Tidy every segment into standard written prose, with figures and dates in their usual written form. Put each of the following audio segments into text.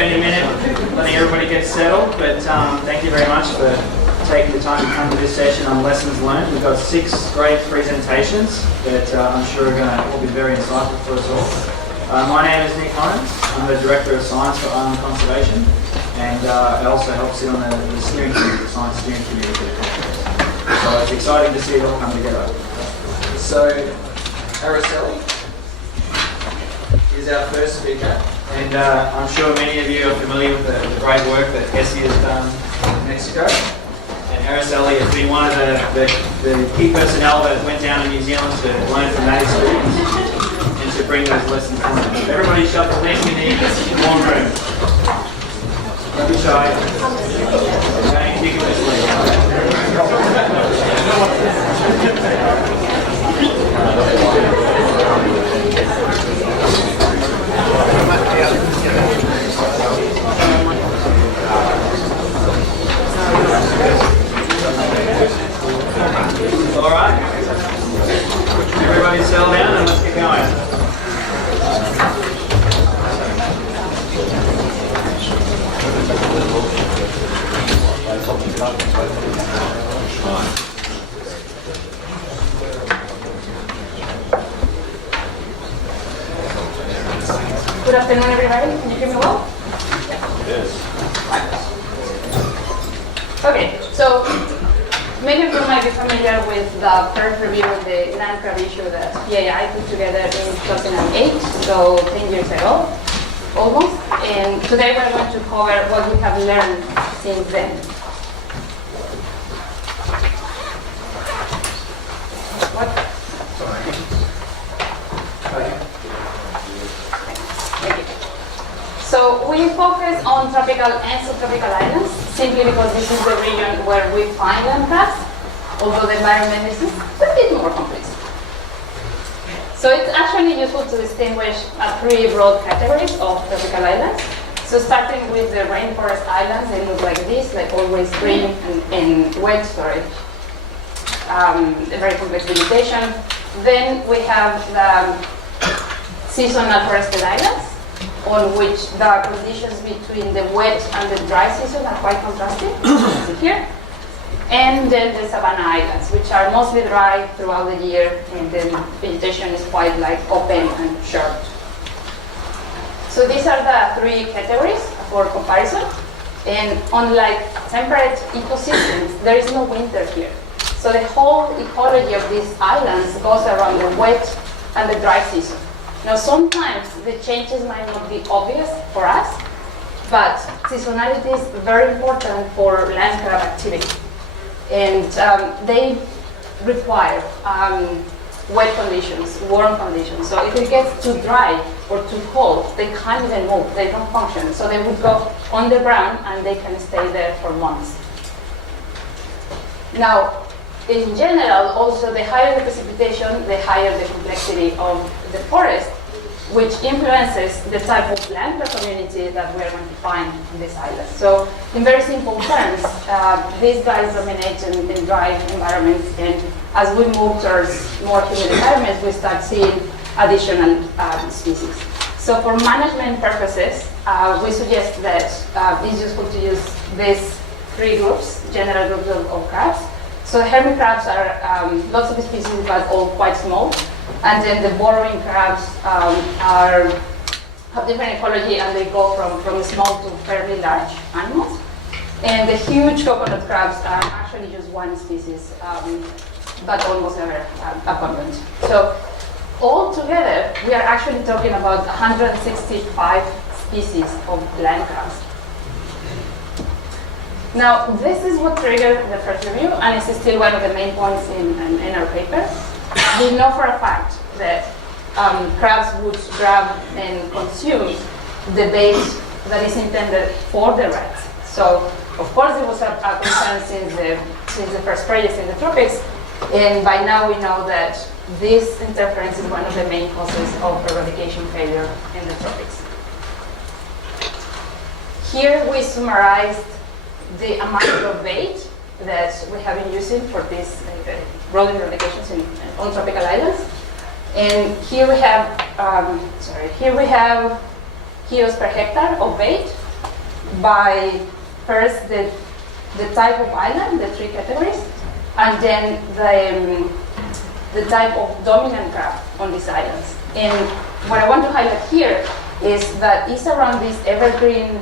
spend a minute letting everybody get settled, but thank you very much for taking the time to come to this session on lessons learned. We've got 6 great presentations that I'm sure are going to all be very insightful for us all. My name is Nick Holmes. I'm the Director of Science for Island Conservation, and I also help sit on the steering committee, the Science Steering Committee for the conference. So it's exciting to see it all come together. So Araceli is our first speaker, and I'm sure many of you are familiar with the great work that Essie has done in Mexico. And Araceli has been one of the key personnel that went down to New Zealand to learn from that experience and to bring those lessons home. Everybody shut the link, we need a warm room. Don't be shy. Okay, you can just all right. Everybody settle down and let's get going. Good afternoon, everybody. Can you hear me well? Yes. Okay, so many of you might be familiar with the first review of the land grab issue that PAI put together in 2008, so 10 years ago, almost. And today we're going to cover what we have learned since then. What? So we focus on tropical and subtropical islands simply because this is the region where we find land crabs, although the environment is a bit more complex. So it's actually useful to distinguish 3 broad categories of tropical islands. So starting with the rainforest islands, they look like this, like always green and wet storage. A very complex vegetation. Then we have the seasonal forested islands, on which the conditions between the wet and the dry season are quite contrasting, as you see here. And then the savanna islands, which are mostly dry throughout the year, and then vegetation is quite like open and short. So these are the 3 categories for comparison. And unlike temperate ecosystems, there is no winter here. So the whole ecology of these islands goes around the wet and the dry season. Now, sometimes the changes might not be obvious for us, but seasonality is very important for land crab activity. And they require wet conditions, warm conditions. So if it gets too dry or too cold, they can't even move, they don't function. So they would go underground and they can stay there for months. Now, in general, also the higher the precipitation, the higher the complexity of the forest, which influences the type of land crab community that we are going to find on this island. So in very simple terms, these guys dominate in dry environments, and as we move towards more humid environments, we start seeing additional species. So for management purposes, we suggest that it's useful to use these 3 groups, general groups of crabs. So hermit crabs are lots of species, but all quite small. And then the burrowing crabs have different ecology, and they go from small to fairly large animals. And the huge coconut crabs are actually just 1 species, but almost never abundant. So altogether, we are actually talking about 165 species of land crabs. Now, this is what triggered the first review, and it's still one of the main points in our paper. We know for a fact that crabs would grab and consume the bait that is intended for the rats. So, of course, it was a concern since the first projects in the tropics, and by now we know that this interference is one of the main causes of eradication failure in the tropics. Here we summarized the amount of bait that we have been using for these rodent eradications on tropical islands. And here we have kilos per hectare of bait by first the type of island, the 3 categories, and then the type of dominant craft on these islands. And what I want to highlight here is that it's around these evergreen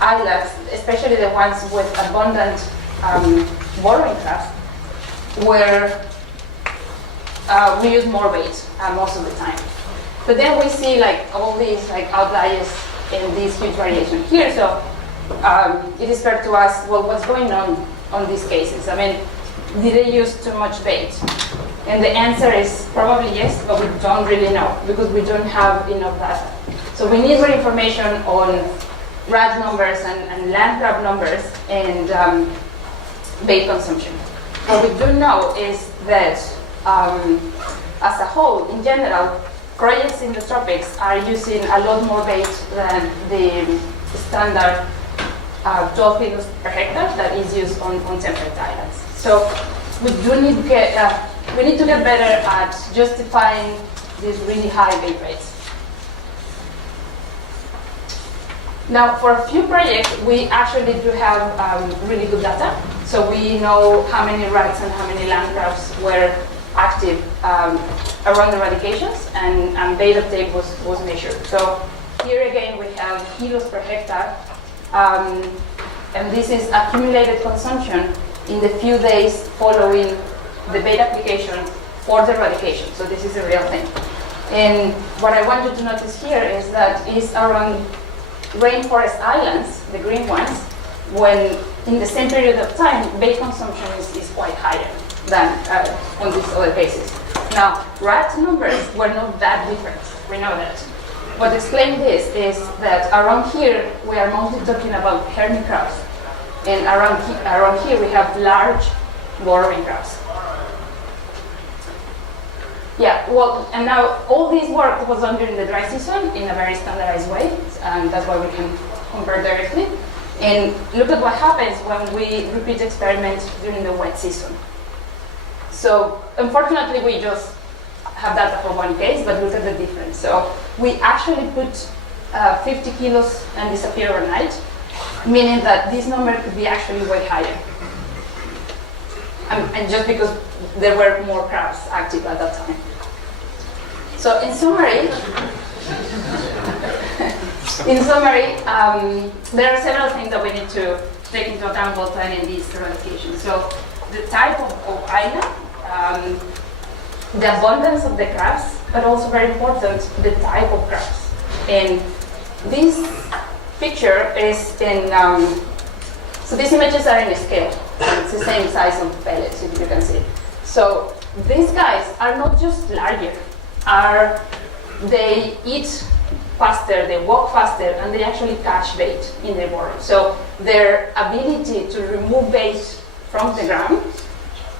islands, especially the ones with abundant borrowing craft, where we use more bait most of the time. But then we see like all these like outliers in this huge variation here. So it is fair to ask, well, what's going on these cases? I mean, did they use too much bait? And the answer is probably yes, but we don't really know because we don't have enough data. So we need more information on rat numbers and land crab numbers and bait consumption. What we do know is that as a whole, in general, projects in the tropics are using a lot more bait than the standard 12 kilos per hectare that is used on temperate islands. So we do need to get better at justifying these really high bait rates. Now, for a few projects, we actually do have really good data. So we know how many rats and how many land crabs were active around the eradications, and bait uptake was measured. So here again, we have kilos per hectare, and this is accumulated consumption in the few days following the bait application for the eradication. So this is a real thing. And what I want you to notice here is that it's around rainforest islands, the green ones, when in the same period of time, bait consumption is quite higher than on these other cases. Now, rat numbers were not that different. We know that. What explains this is that around here, we are mostly talking about hermit crabs. And around here, we have large burrowing crabs. Yeah, well, and now all this work was done during the dry season in a very standardized way, and that's why we can compare directly. And look at what happens when we repeat experiments during the wet season. So, unfortunately, we just have data for one case, but look at the difference. So, we actually put 50 kilos and disappear overnight, meaning that this number could be actually way higher. And just because there were more crabs active at that time. So in summary, there are several things that we need to take into account while planning these eradications. So the type of island, the abundance of the crabs, but also very important, the type of crabs. And this picture is in, so these images are in scale. It's the same size of pellets, if you can see. So these guys are not just larger, they eat faster, they walk faster, and they actually catch bait in their burrow. So their ability to remove bait from the ground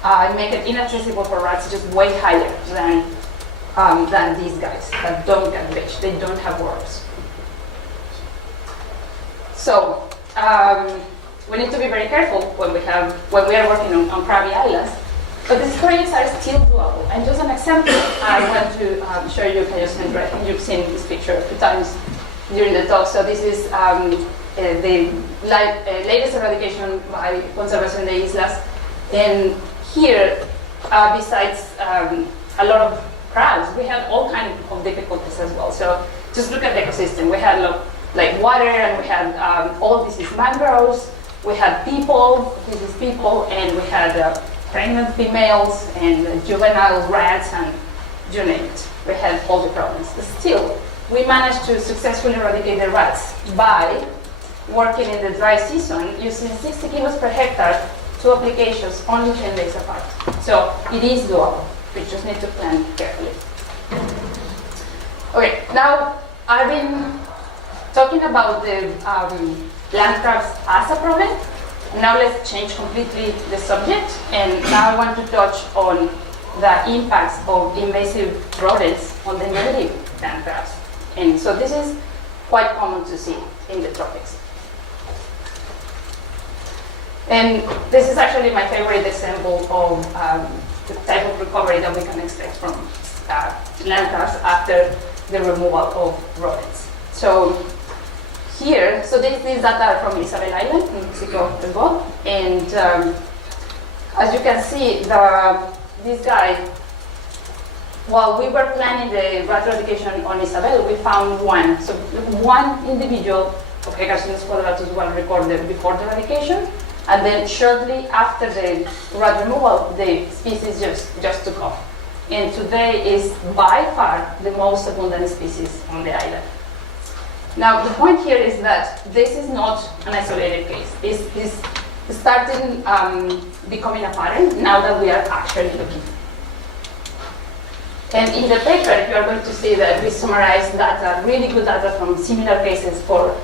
and make it inaccessible for rats is just way higher than these guys that don't catch bait. They don't have burrows. So we need to be very careful when we are working on crabby islands. But these projects are still doable. And just an example, I want to show you Cayos Hendra. I think you've seen this picture a few times during the talk. So this is the latest eradication by Conservación de Islas. And here, besides a lot of crabs, we had all kinds of difficulties as well. So just look at the ecosystem. We had like water, and we had all these mangroves. We had people, and we had pregnant females and juvenile rats, and you name it. We had all the problems. But still, we managed to successfully eradicate the rats by working in the dry season using 60 kilos per hectare, 2 applications, only 10 days apart. So it is doable. We just need to plan carefully. Okay, now I've been talking about the land crabs as a problem. Now let's change completely the subject, and now I want to touch on the impacts of invasive rodents on the native land crabs. And so this is quite common to see in the tropics. And this is actually my favorite example of the type of recovery that we can expect from land crabs after the removal of rodents. So here, so these data are from Isabel Island in Mexico as well. And as you can see, this guy, while we were planning the rat eradication on Isabel, we found one. So one individual of Hegarsinus quadratus was recorded before the eradication, and then shortly after the rat removal, the species just took off. And today is by far the most abundant species on the island. Now, the point here is that this is not an isolated case. It's starting becoming a pattern now that we are actually looking. And in the paper, you are going to see that we summarize data, really good data from similar cases for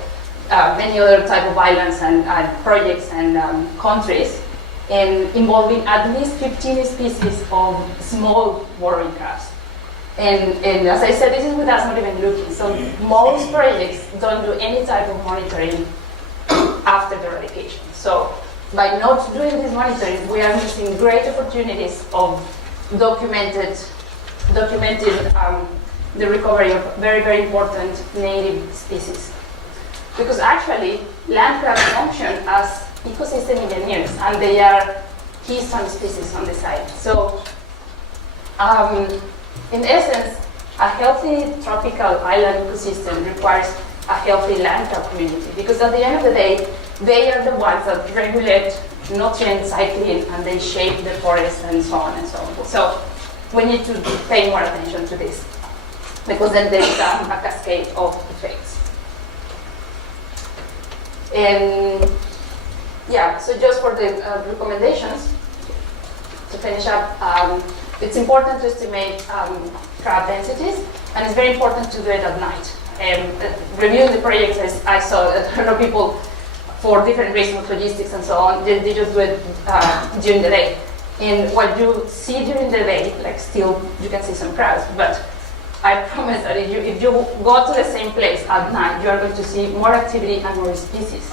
many other type of islands and projects and countries, and involving at least 15 species of small burrowing crabs. And as I said, this is with us not even looking. So most projects don't do any type of monitoring after the eradication. So by not doing this monitoring, we are missing great opportunities of documenting the recovery of very, very important native species. Because actually, land crabs function as ecosystem engineers, and they are keystone species on the site. So in essence, a healthy tropical island ecosystem requires a healthy land crab community, because at the end of the day, they are the ones that regulate nutrient cycling and they shape the forest and so on and so on. So we need to pay more attention to this, because then there is a cascade of effects. And yeah, so just for the recommendations, to finish up, it's important to estimate crab densities, and it's very important to do it at night. Reviewing the projects, I saw that a lot of people, for different reasons, logistics and so on, they just do it during the day. And what you see during the day, like still, you can see some crabs, but I promise that if you go to the same place at night, you are going to see more activity and more species.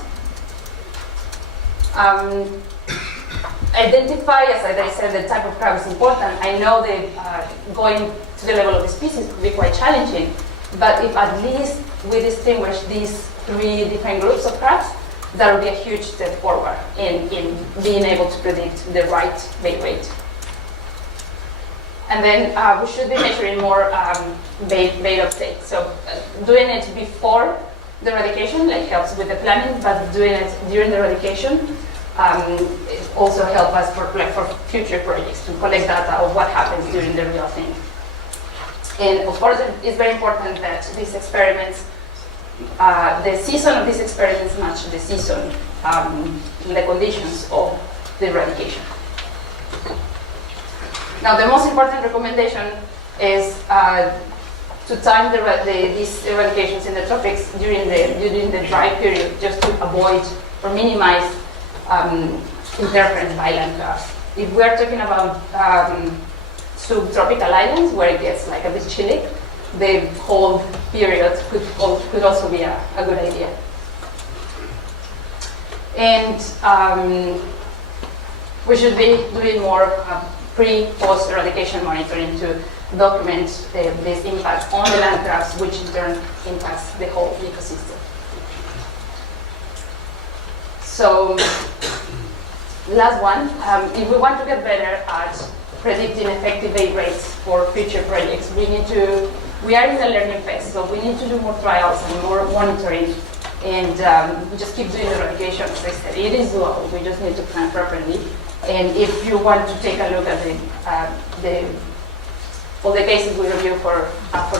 Identify, as I said, the type of crab is important. I know that going to the level of the species could be quite challenging, but if at least we distinguish these 3 different groups of crabs, that would be a huge step forward in being able to predict the right bait weight. And then we should be measuring more bait uptake. So doing it before the eradication helps with the planning, but doing it during the eradication it also helps us for future projects to collect data of what happens during the real thing. And of course, it's very important that these experiments, the season of these experiments match the season, the conditions of the eradication. Now, the most important recommendation is to time these eradications in the tropics during the dry period, just to avoid or minimize interference by land crabs. If we are talking about subtropical islands where it gets like a bit chilly, the cold period could also be a good idea. And we should be doing more pre-post eradication monitoring to document this impact on the land crabs, which in turn impacts the whole ecosystem. So, last one, if we want to get better at predicting effective bait rates for future projects, we are in the learning phase, so we need to do more trials and more monitoring, and we just keep doing the eradication. As I said, it is doable, we just need to plan properly. And if you want to take a look at all the cases we review for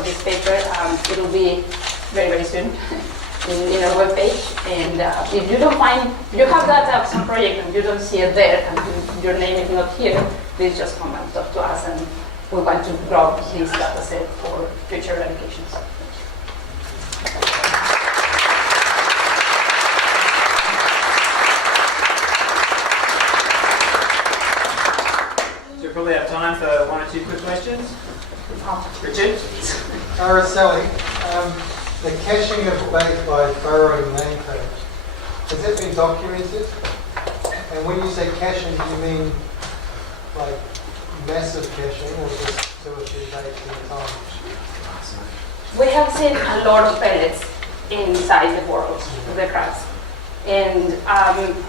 this paper, it will be very, very soon in our webpage. And if you don't find, you have data of some project and you don't see it there, and your name is not here, please just come and talk to us, and we want to grow this data set for future eradications. So we probably have time for 1 or 2 quick questions. Richard? Araceli, the caching of bait by burrowing land crabs, has that been documented? And when you say caching, do you mean like massive caching or just 2 or 3 baits at a time? We have seen a lot of pellets inside the burrows of the crabs. And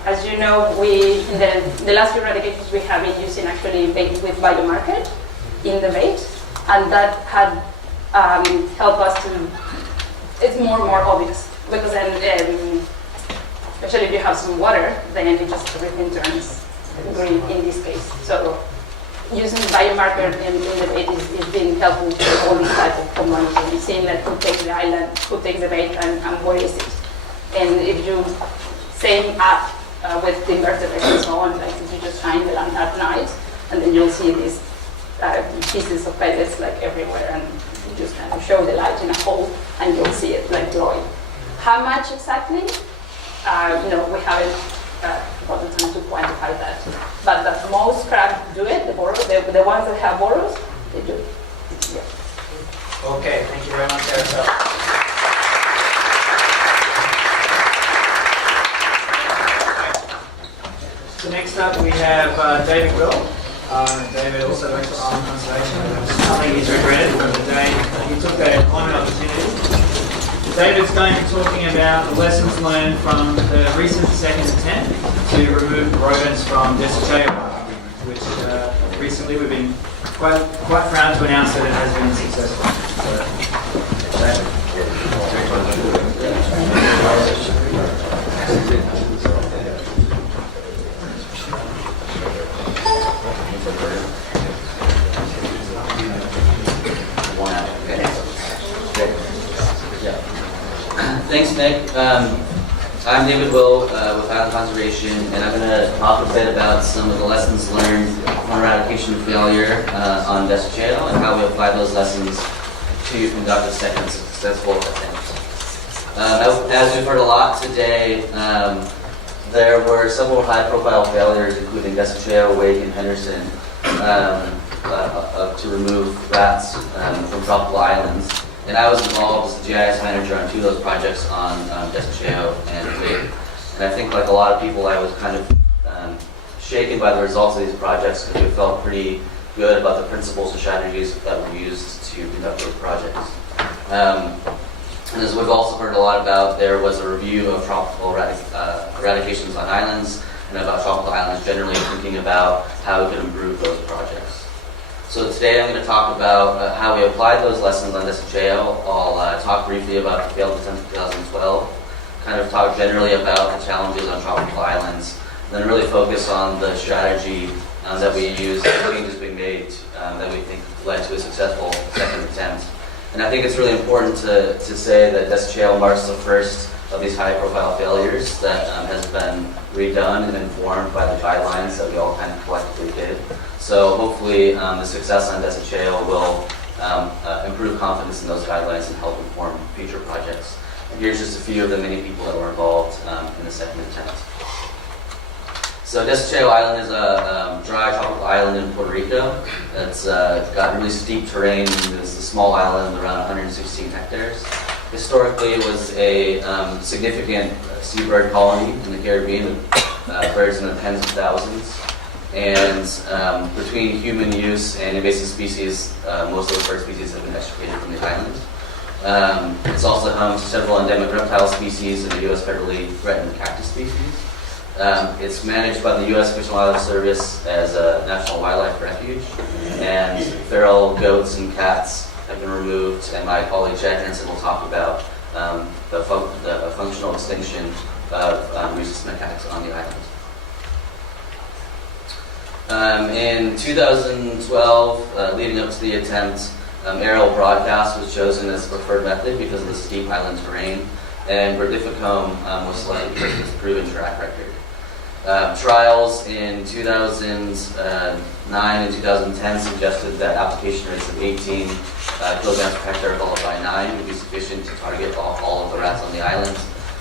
as you know, we in the last few eradications we have been using actually bait with biomarker in the bait, and that had helped us to. It's more and more obvious because then, especially if you have some water, then it just everything turns green in this case. So using biomarker in the bait is being helpful for all these types of communities, seeing like who takes the island, who takes the bait, and where is it. And if you same app with the invertebrates and so on, like if you just shine the lamp at night, and then you'll see these pieces of pellets like everywhere, and you just kind of show the light in a hole, and you'll see it like glowing. How much exactly? No, we haven't got the time to quantify that. But that most crabs do it, the ones that have burrows, they do it. Yeah. Okay, thank you very much, Araceli. So next up we have David Will. David also works for Island Conservation. Nothing he's regretted from the day he took that employment opportunity. David's going to be talking about the lessons learned from the recent second attempt to remove rodents from DESECHEO, which recently we've been quite proud to announce that it has been successful. So, David. Thanks, Nick. I'm David Will with Island Conservation, and I'm going to talk a bit about some of the lessons learned from eradication failure on DESECHEO and how we apply those lessons to conduct a second successful attempt. As we've heard a lot today, there were several high-profile failures, including DESECHEO, Wake, and Henderson, to remove rats from tropical islands. And I was involved as the GIS manager on 2 of those projects on DESECHEO and Wake. And I think, like a lot of people, I was kind of shaken by the results of these projects because we felt pretty good about the principles and strategies that were used to conduct those projects. And as we've also heard a lot about, there was a review of tropical eradications on islands and about tropical islands generally, thinking about how we could improve those projects. So today I'm going to talk about how we applied those lessons on DESECHEO. I'll talk briefly about the failed attempt of 2012, kind of talk generally about the challenges on tropical islands, and then really focus on the strategy that we used, the changes being made that we think led to a successful second attempt. And I think it's really important to say that DESECHEO marks the first of these high-profile failures that has been redone and informed by the guidelines that we all kind of collectively did. So hopefully the success on DESECHEO will improve confidence in those guidelines and help inform future projects. And here's just a few of the many people that were involved in the second attempt. So DESECHEO Island is a dry tropical island in Puerto Rico. It's got really steep terrain. It's a small island, around 116 hectares. Historically, it was a significant seabird colony in the Caribbean, birds in the tens of thousands. And between human use and invasive species, most of those bird species have been extirpated from the island. It's also home to several endemic reptile species and the U.S. federally threatened cactus species. It's managed by the U.S. Fish and Wildlife Service as a national wildlife refuge, and feral goats and cats have been removed, and my colleague Chad Henson will talk about the functional extinction of rhesus macaques on the island. In 2012, leading up to the attempt, aerial broadcast was chosen as the preferred method because of the steep island terrain, and vertificome was selected because of its proven track record. Trials in 2009 and 2010 suggested that application rates of 18 kilograms per hectare followed by 9 would be sufficient to target all of the rats on the island.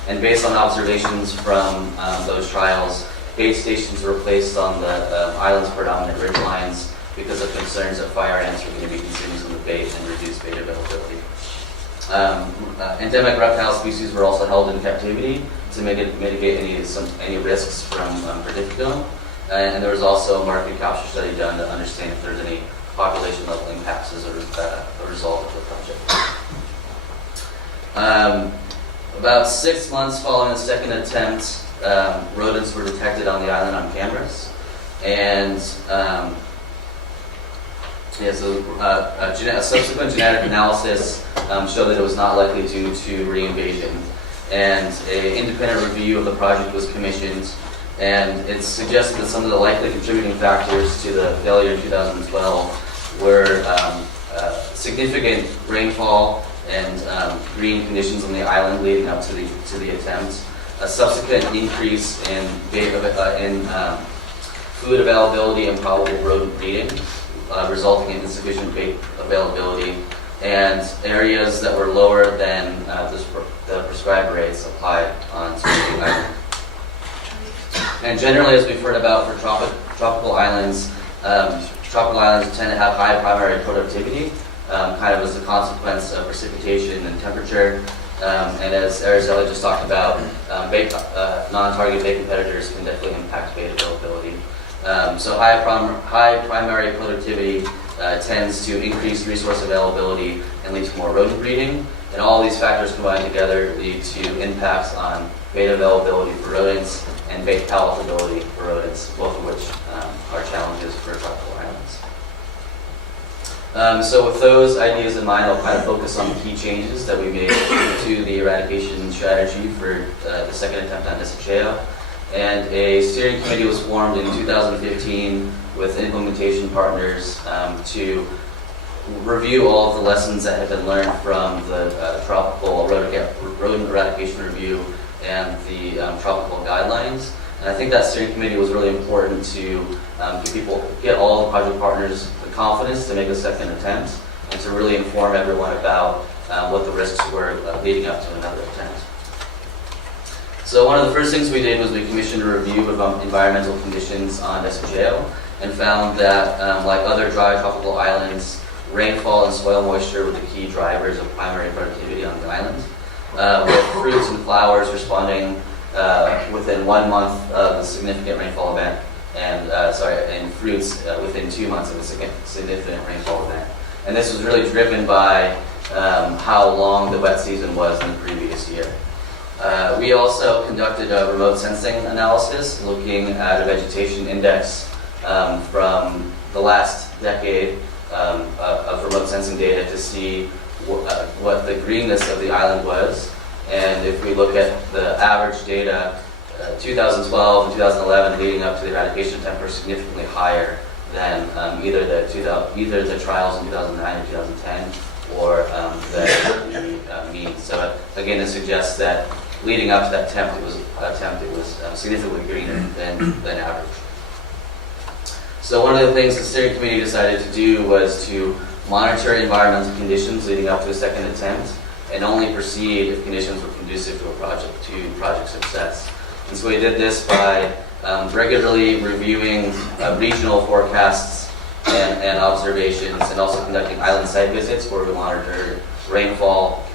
And based on observations from those trials, bait stations were placed on the island's predominant ridge lines because of concerns that fire ants were going to be consuming some of the bait and reduce bait availability. Endemic reptile species were also held in captivity to mitigate any risks from vertificome. And there was also a market capture study done to understand if there's any population level impacts as a result of the project. About 6 months following the second attempt, rodents were detected on the island on cameras. And a subsequent genetic analysis showed that it was not likely due to reinvasion. And an independent review of the project was commissioned, and it suggested that some of the likely contributing factors to the failure in 2012 were significant rainfall and green conditions on the island leading up to the attempt, a subsequent increase in food availability and probable rodent breeding, resulting in insufficient bait availability, and areas that were lower than the prescribed rates applied onto the island. And generally, as we've heard about for tropical islands tend to have high primary productivity, kind of as a consequence of precipitation and temperature. And as Araceli just talked about, non-target bait competitors can definitely impact bait availability. So high primary productivity tends to increase resource availability and lead to more rodent breeding. And all these factors combined together lead to impacts on bait availability for rodents and bait palatability for rodents, both of which are challenges for tropical islands. So with those ideas in mind, I'll kind of focus on the key changes that we made to the eradication strategy for the second attempt on DESECHEO. And a steering committee was formed in 2015 with implementation partners to review all of the lessons that have been learned from the tropical rodent eradication review and the tropical guidelines. And I think that steering committee was really important to get all the project partners the confidence to make a second attempt and to really inform everyone about what the risks were leading up to another attempt. So one of the first things we did was we commissioned a review of environmental conditions on DESECHEO and found that, like other dry tropical islands, rainfall and soil moisture were the key drivers of primary productivity on the island, with fruits and flowers responding within 1 month of a significant rainfall event, and fruits within 2 months of a significant rainfall event. And this was really driven by how long the wet season was in the previous year. We also conducted a remote sensing analysis looking at a vegetation index from the last decade of remote sensing data to see what the greenness of the island was. And if we look at the average data, 2012 and 2011 leading up to the eradication attempt were significantly higher than either the trials in 2009 or 2010 or the mean. So again, it suggests that leading up to that attempt, it was significantly greener than average. So one of the things the steering committee decided to do was to monitor environmental conditions leading up to a second attempt and only proceed if conditions were conducive to project success. And so we did this by regularly reviewing regional forecasts and observations, and also conducting island site visits where we monitored rainfall,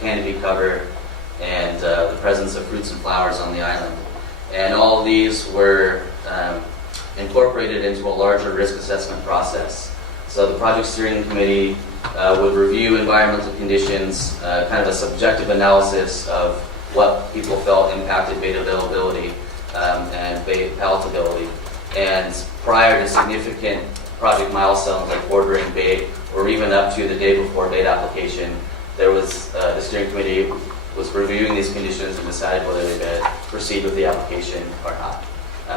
canopy cover, and the presence of fruits and flowers on the island. And all of these were incorporated into a larger risk assessment process. So the project steering committee would review environmental conditions, kind of a subjective analysis of what people felt impacted bait availability and bait palatability. And prior to significant project milestones like ordering bait, or even up to the day before bait application, there was the steering committee was reviewing these conditions and decided whether they could proceed with the application or not.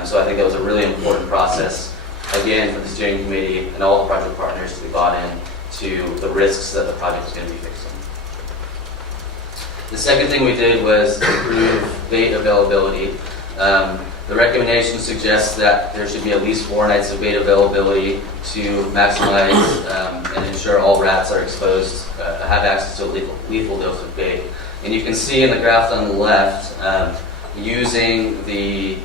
So I think that was a really important process, again, for the steering committee and all the project partners to be bought in to the risks that the project was going to be fixing. The second thing we did was improve bait availability. The recommendation suggests that there should be at least 4 nights of bait availability to maximize and ensure all rats are exposed, have access to a lethal dose of bait. And you can see in the graph on the left, using the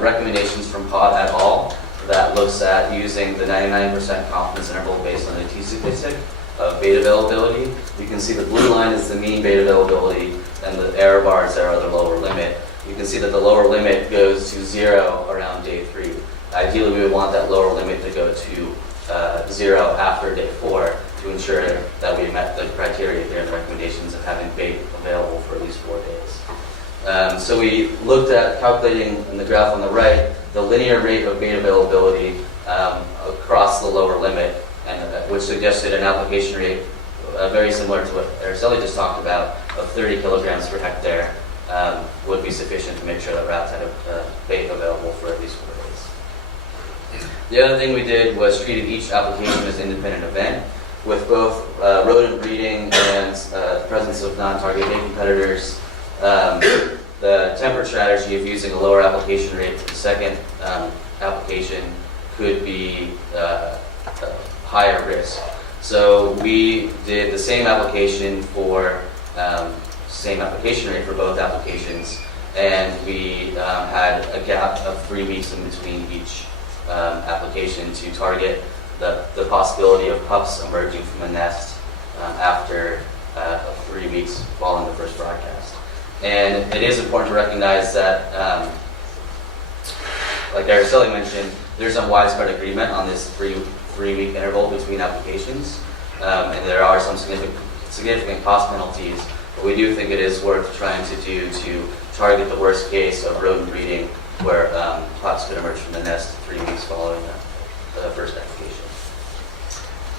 recommendations from Pod et al. That looks at using the 99% confidence interval based on a t-statistic of bait availability. You can see the blue line is the mean bait availability, and the error bars there are the lower limit. You can see that the lower limit goes to 0 around day 3. Ideally, we would want that lower limit to go to 0 after day 4 to ensure that we met the criteria here in the recommendations of having bait available for at least 4 days. So we looked at calculating in the graph on the right the linear rate of bait availability across the lower limit, and which suggested an application rate very similar to what Araceli just talked about, of 30 kilograms per hectare would be sufficient to make sure that rats had a bait available for at least 4 days. The other thing we did was treated each application as an independent event, with both rodent breeding and the presence of non-target bait competitors. The temperate strategy of using a lower application rate for the second application could be higher risk. So we did the same application rate for both applications, and we had a gap of 3 weeks in between each application to target the possibility of pups emerging from a nest after 3 weeks following the first broadcast. And it is important to recognize that, like Araceli mentioned, there's some widespread agreement on this three-week interval between applications, and there are some significant cost penalties, but we do think it is worth trying to do to target the worst case of rodent breeding, where pups could emerge from the nest 3 weeks following the first application.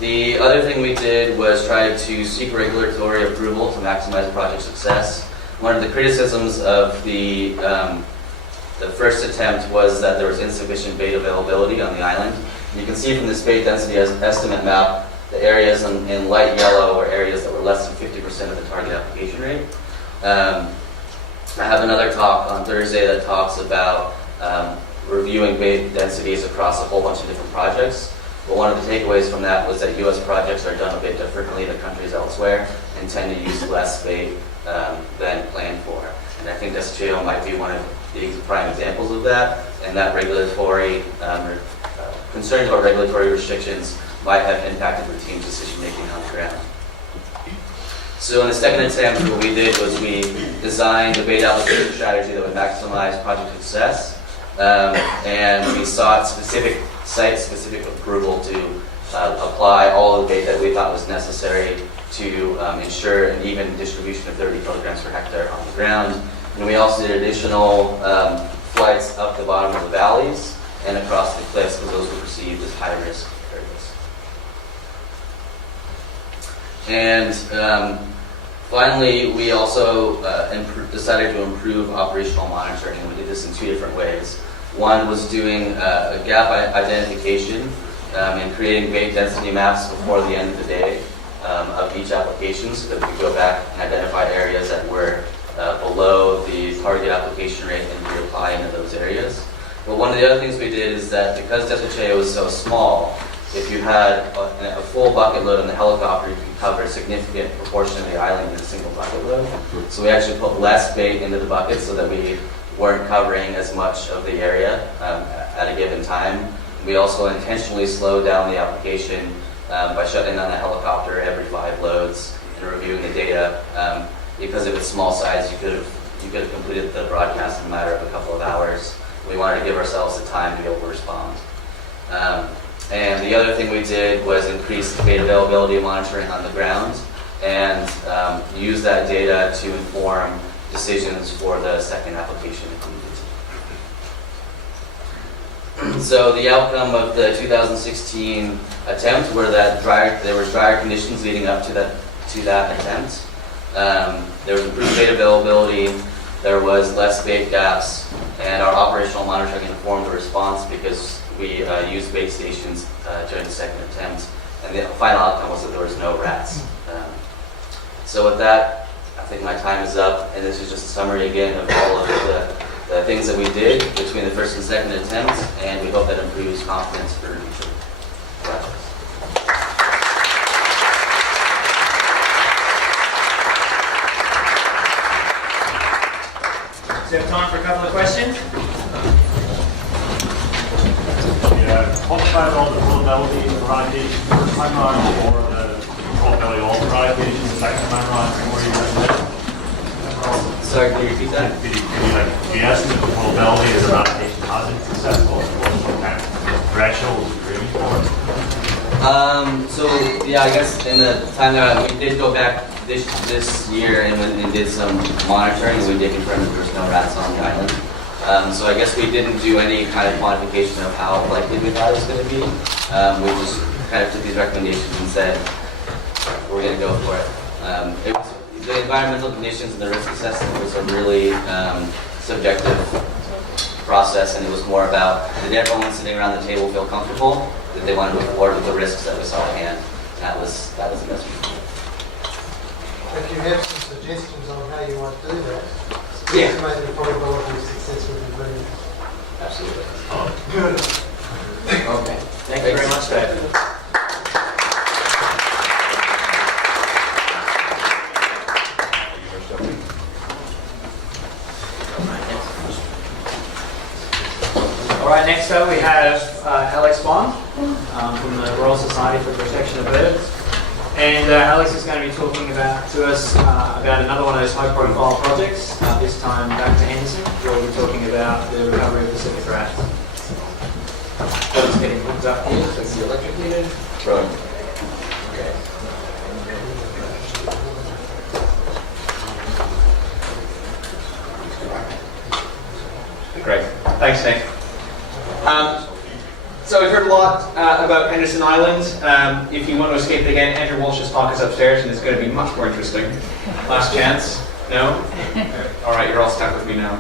The other thing we did was try to seek regulatory approval to maximize project success. One of the criticisms of the first attempt was that there was insufficient bait availability on the island. And you can see from this bait density estimate map, the areas in light yellow were areas that were less than 50% of the target application rate. I have another talk on Thursday that talks about reviewing bait densities across a whole bunch of different projects. But one of the takeaways from that was that U.S. projects are done a bit differently than countries elsewhere and tend to use less bait than planned for. And I think DESECHEO might be one of the prime examples of that, and that regulatory concerns about regulatory restrictions might have impacted the team's decision-making on the ground. So in the second attempt, what we did was we designed a bait application strategy that would maximize project success, and we sought site-specific approval to apply all of the bait that we thought was necessary to ensure an even distribution of 30 kilograms per hectare on the ground. And we also did additional flights up the bottom of the valleys and across the cliffs, because those were perceived as high-risk areas. And finally, we also decided to improve operational monitoring, and we did this in 2 different ways. One was doing a gap identification and creating bait density maps before the end of the day of each application, so that we could go back and identify areas that were below the target application rate and reapply into those areas. But one of the other things we did is that because DESECHEO was so small, if you had a full bucket load on the helicopter, you could cover a significant proportion of the island in a single bucket load. So we actually put less bait into the bucket so that we weren't covering as much of the area at a given time. We also intentionally slowed down the application by shutting down the helicopter every 5 loads and reviewing the data. Because of its small size, you could have completed the broadcast in a matter of a couple of hours. We wanted to give ourselves the time to be able to respond. And the other thing we did was increase the bait availability monitoring on the ground and use that data to inform decisions for the second application. So the outcome of the 2016 attempt were that there were drier conditions leading up to that attempt. There was improved bait availability, there was less bait gaps, and our operational monitoring informed the response because we used bait stations during the second attempt, and the final outcome was that there was no rats. So with that, I think my time is up, and this is just a summary again of all of the things that we did between the first and second attempt, and we hope that improves confidence for future projects. Do you have time for a couple of questions? Quantified all the probability of eradication first time around, or the probability of all eradication the second time around, or you Sorry, can you repeat that? Did you estimate the probability of eradication has been successful, and what kind of threshold is agreed for? So yeah, I guess in the time that we did go back this year and went and did some monitoring, and we did confirm that there was no rats on the island. So I guess we didn't do any kind of quantification of how likely we thought it was going to be. We just kind of took these recommendations and said we're going to go for it. The environmental conditions and the risk assessment was a really subjective process, and it was more about, did everyone sitting around the table feel comfortable that they want to move forward with the risks that we saw at hand? That was the best. If you have some suggestions on how you want to do that, Yeah. estimate the probability of success would be brilliant. Absolutely. Good. Okay. Thank you very much, David. All right, next up we have Alex Bond from the Royal Society for the Protection of Birds. And Alex is going to be talking to us about another one of those high-profile projects, this time back to Henderson, where we'll be talking about the recovery of Pacific rats. Just getting hooked up here, so it's the electrocuted. Right. Okay. Great. Thanks, Nick. So we've heard a lot about Henderson Island. If you want to escape it again, Andrew Walsh's talk is upstairs and it's going to be much more interesting. Last chance? No? All right, you're all stuck with me now.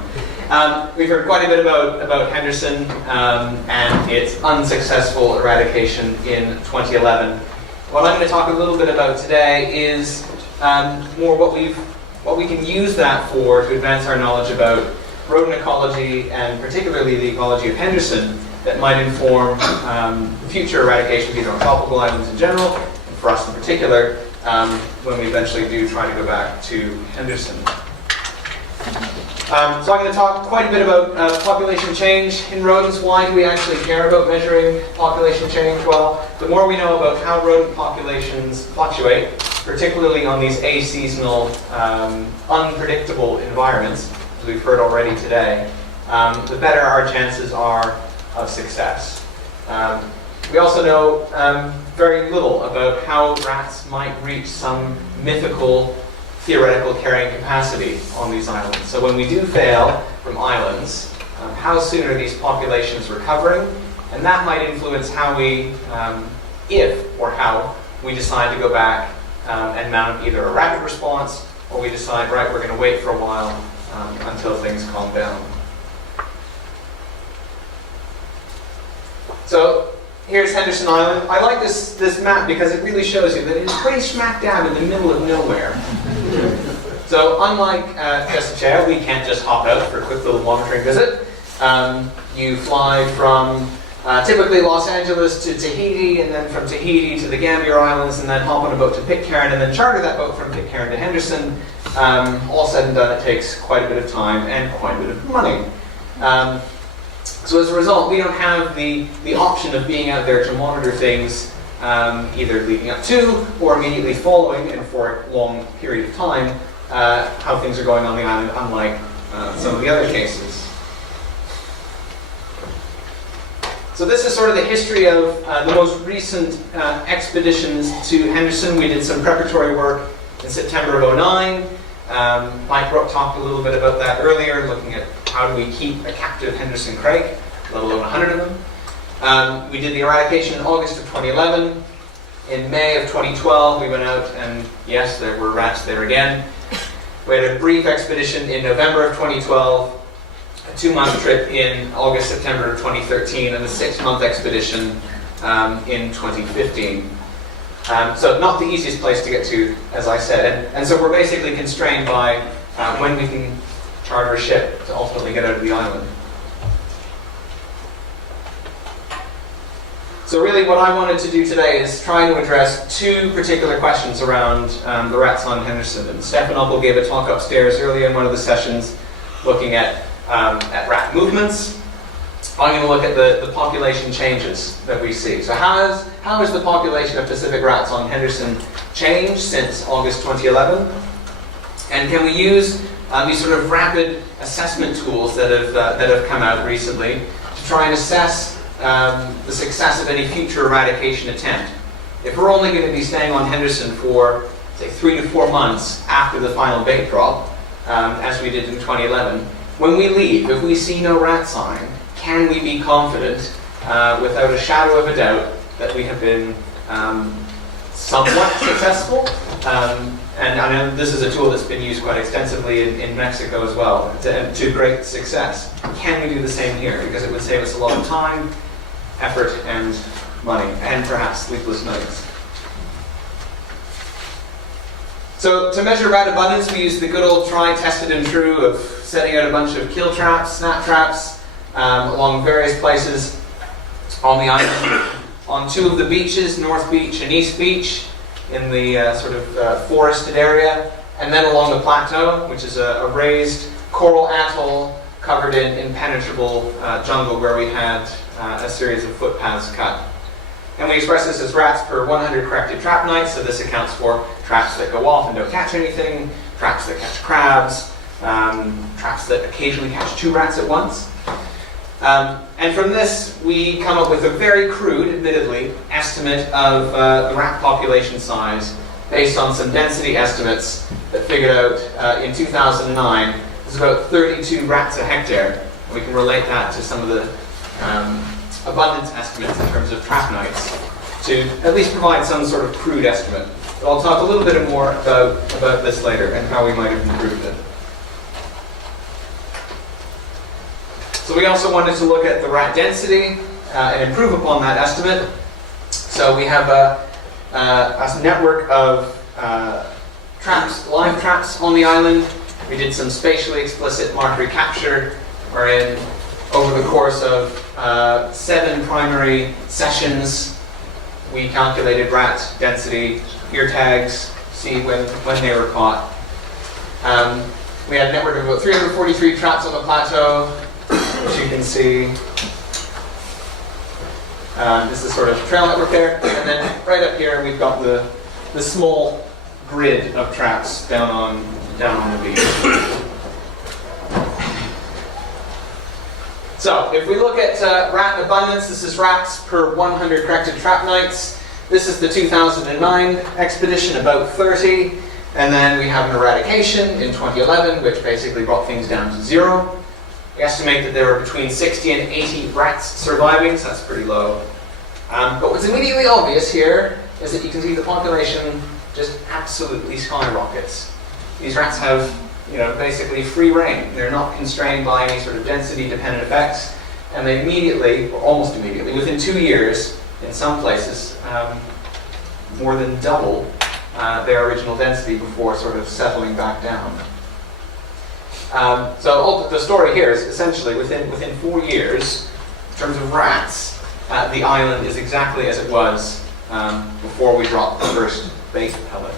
We've heard quite a bit about Henderson and its unsuccessful eradication in 2011. What I'm going to talk a little bit about today is more what we can use that for to advance our knowledge about rodent ecology, and particularly the ecology of Henderson, that might inform future eradications, either on tropical islands in general, and for us in particular, when we eventually do try to go back to Henderson. So I'm going to talk quite a bit about population change in rodents. Why do we actually care about measuring population change? Well, the more we know about how rodent populations fluctuate, particularly on these aseasonal, unpredictable environments, as we've heard already today, the better our chances are of success. We also know very little about how rats might reach some mythical theoretical carrying capacity on these islands. So when we do fail from islands, how soon are these populations recovering? And that might influence how we, if or how, we decide to go back and mount either a rapid response, or we decide, right, we're going to wait for a while until things calm down. So here's Henderson Island. I like this map because it really shows you that it's pretty smack dab in the middle of nowhere. So unlike DESECHEO, we can't just hop out for a quick little monitoring visit. You fly from typically Los Angeles to Tahiti, and then from Tahiti to the Gambier Islands, and then hop on a boat to Pitcairn, and then charter that boat from Pitcairn to Henderson. All said and done, it takes quite a bit of time and quite a bit of money. So as a result, we don't have the option of being out there to monitor things either leading up to or immediately following, and for a long period of time, how things are going on the island, unlike some of the other cases. So this is sort of the history of the most recent expeditions to Henderson. We did some preparatory work in September of 2009. Mike Brooke talked a little bit about that earlier, looking at how do we keep a captive Henderson crake, let alone 100 of them. We did the eradication in August of 2011. In May of 2012, we went out and, yes, there were rats there again. We had a brief expedition in November of 2012, a 2-month trip in August, September of 2013, and a 6-month expedition in 2015. So not the easiest place to get to, as I said. And so we're basically constrained by when we can charter a ship to ultimately get out of the island. So really what I wanted to do today is try to address 2 particular questions around the rats on Henderson. And Stefan Opel gave a talk upstairs earlier in one of the sessions looking at rat movements. I'm going to look at the population changes that we see. So how has the population of Pacific rats on Henderson changed since August 2011? And can we use these sort of rapid assessment tools that have come out recently to try and assess the success of any future eradication attempt if we're only going to be staying on Henderson for, say, 3 to 4 months after the final bait drop, as we did in 2011, when we leave, if we see no rat sign, can we be confident, without a shadow of a doubt, that we have been somewhat successful? And I know this is a tool that's been used quite extensively in Mexico as well, to great success. Can we do the same here? Because it would save us a lot of time, effort, and money, and perhaps sleepless nights. So to measure rat abundance, we use the good old try, tested, and true of setting out a bunch of kill traps, snap traps, along various places on the island. On 2 of the beaches, North Beach and East Beach, in the forested area, and then along the plateau, which is a raised coral atoll covered in impenetrable jungle where we had a series of footpaths cut. And we express this as rats per 100 corrected trap nights, so this accounts for traps that go off and don't catch anything, traps that catch crabs, traps that occasionally catch 2 rats at once. And from this, we come up with a very crude, admittedly, estimate of the rat population size based on some density estimates that figured out in 2009 there's about 32 rats a hectare. And we can relate that to some of the abundance estimates in terms of trap nights to at least provide some sort of crude estimate. But I'll talk a little bit more about this later and how we might have improved it. So we also wanted to look at the rat density and improve upon that estimate. So we have a network of traps, live traps on the island. We did some spatially explicit mark recapture, wherein over the course of 7 primary sessions, we calculated rat density, ear tags, see when they were caught. We had a network of about 343 traps on the plateau, which you can see. This is sort of trail network there. And then right up here, we've got the small grid of traps down on the beach. So if we look at rat abundance, this is rats per 100 corrected trap nights. This is the 2009 expedition, about 30. And then we have an eradication in 2011, which basically brought things down to 0. We estimate that there were between 60 and 80 rats surviving, so that's pretty low. But what's immediately obvious here is that you can see the population just absolutely skyrockets. These rats have, basically free reign. They're not constrained by any sort of density-dependent effects, and they immediately, or almost immediately, within 2 years, in some places, more than double their original density before sort of settling back down. So the story here is essentially within 4 years, in terms of rats, the island is exactly as it was before we dropped the first bait pellet.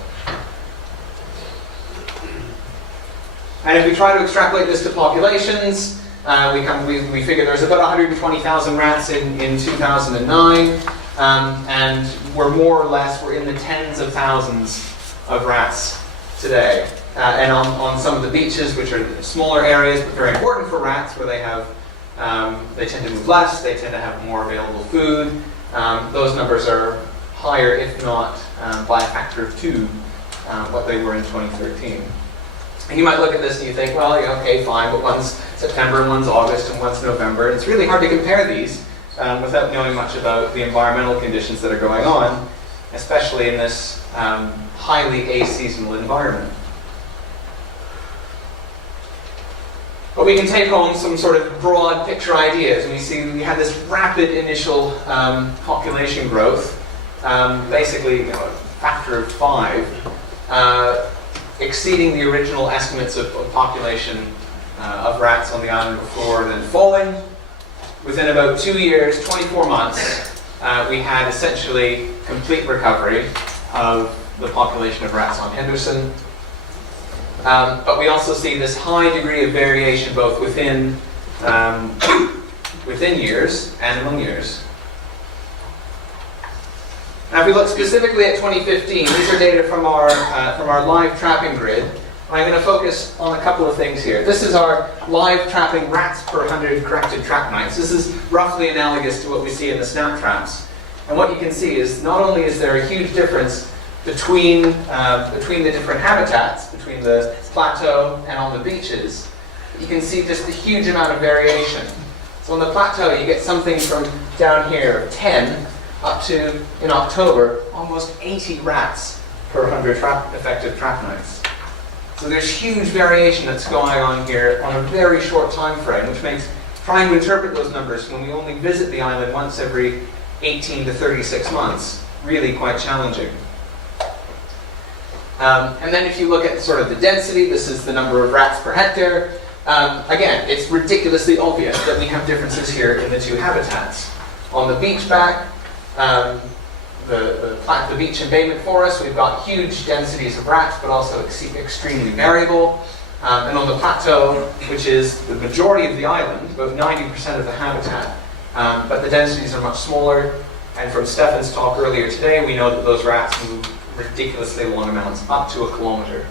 And if we try to extrapolate this to populations, we figure there's about 120,000 rats in 2009, and we're in the tens of thousands of rats today. And on some of the beaches, which are smaller areas but very important for rats, where they tend to move less, they tend to have more available food. Those numbers are higher, if not by a factor of 2, what they were in 2013. And you might look at this and you think, well, okay, fine, but one's September and one's August and one's November. It's really hard to compare these without knowing much about the environmental conditions that are going on, especially in this highly aseasonal environment. But we can take on some sort of broad picture ideas, and we had this rapid initial population growth, basically a factor of 5, exceeding the original estimates of population of rats on the island before, then falling. Within about 2 years, 24 months, we had essentially complete recovery of the population of rats on Henderson. But we also see this high degree of variation both within years and among years. Now, if we look specifically at 2015, these are data from our live trapping grid. I'm going to focus on a couple of things here. This is our live trapping rats per 100 corrected trap nights. This is roughly analogous to what we see in the snap traps. And what you can see is not only is there a huge difference between the different habitats, between the plateau and on the beaches, but you can see just a huge amount of variation. So on the plateau, you get something from down here, 10, up to, in October, almost 80 rats per 100 effective trap nights. So there's huge variation that's going on here on a very short time frame, which makes trying to interpret those numbers when we only visit the island once every 18 to 36 months really quite challenging. And then if you look at sort of the density, this is the number of rats per hectare. Again, it's ridiculously obvious that we have differences here in the two habitats. On the beach back, the beach embayment forest, we've got huge densities of rats, but also extremely variable. And on the plateau, which is the majority of the island, about 90% of the habitat, but the densities are much smaller. And from Stefan's talk earlier today, we know that those rats move ridiculously long amounts, up to 1 kilometer.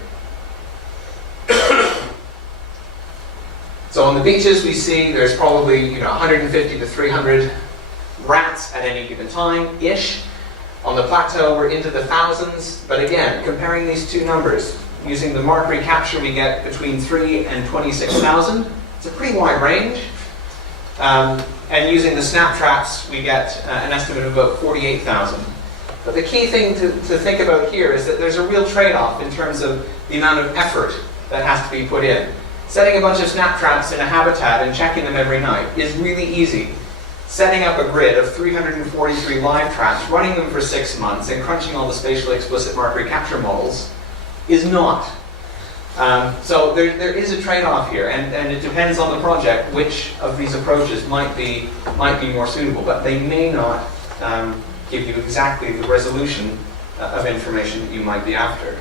So on the beaches, we see there's probably 150 to 300 rats at any given time-ish. On the plateau, we're into the thousands. But again, comparing these two numbers, using the mark recapture, we get between 3 and 26,000. It's a pretty wide range. And using the snap traps, we get an estimate of about 48,000. But the key thing to think about here is that there's a real trade-off in terms of the amount of effort that has to be put in. Setting a bunch of snap traps in a habitat and checking them every night is really easy. Setting up a grid of 343 live traps, running them for 6 months, and crunching all the spatially explicit mark recapture models is not. So there is a trade-off here, and it depends on the project which of these approaches might be more suitable, but they may not give you exactly the resolution of information that you might be after.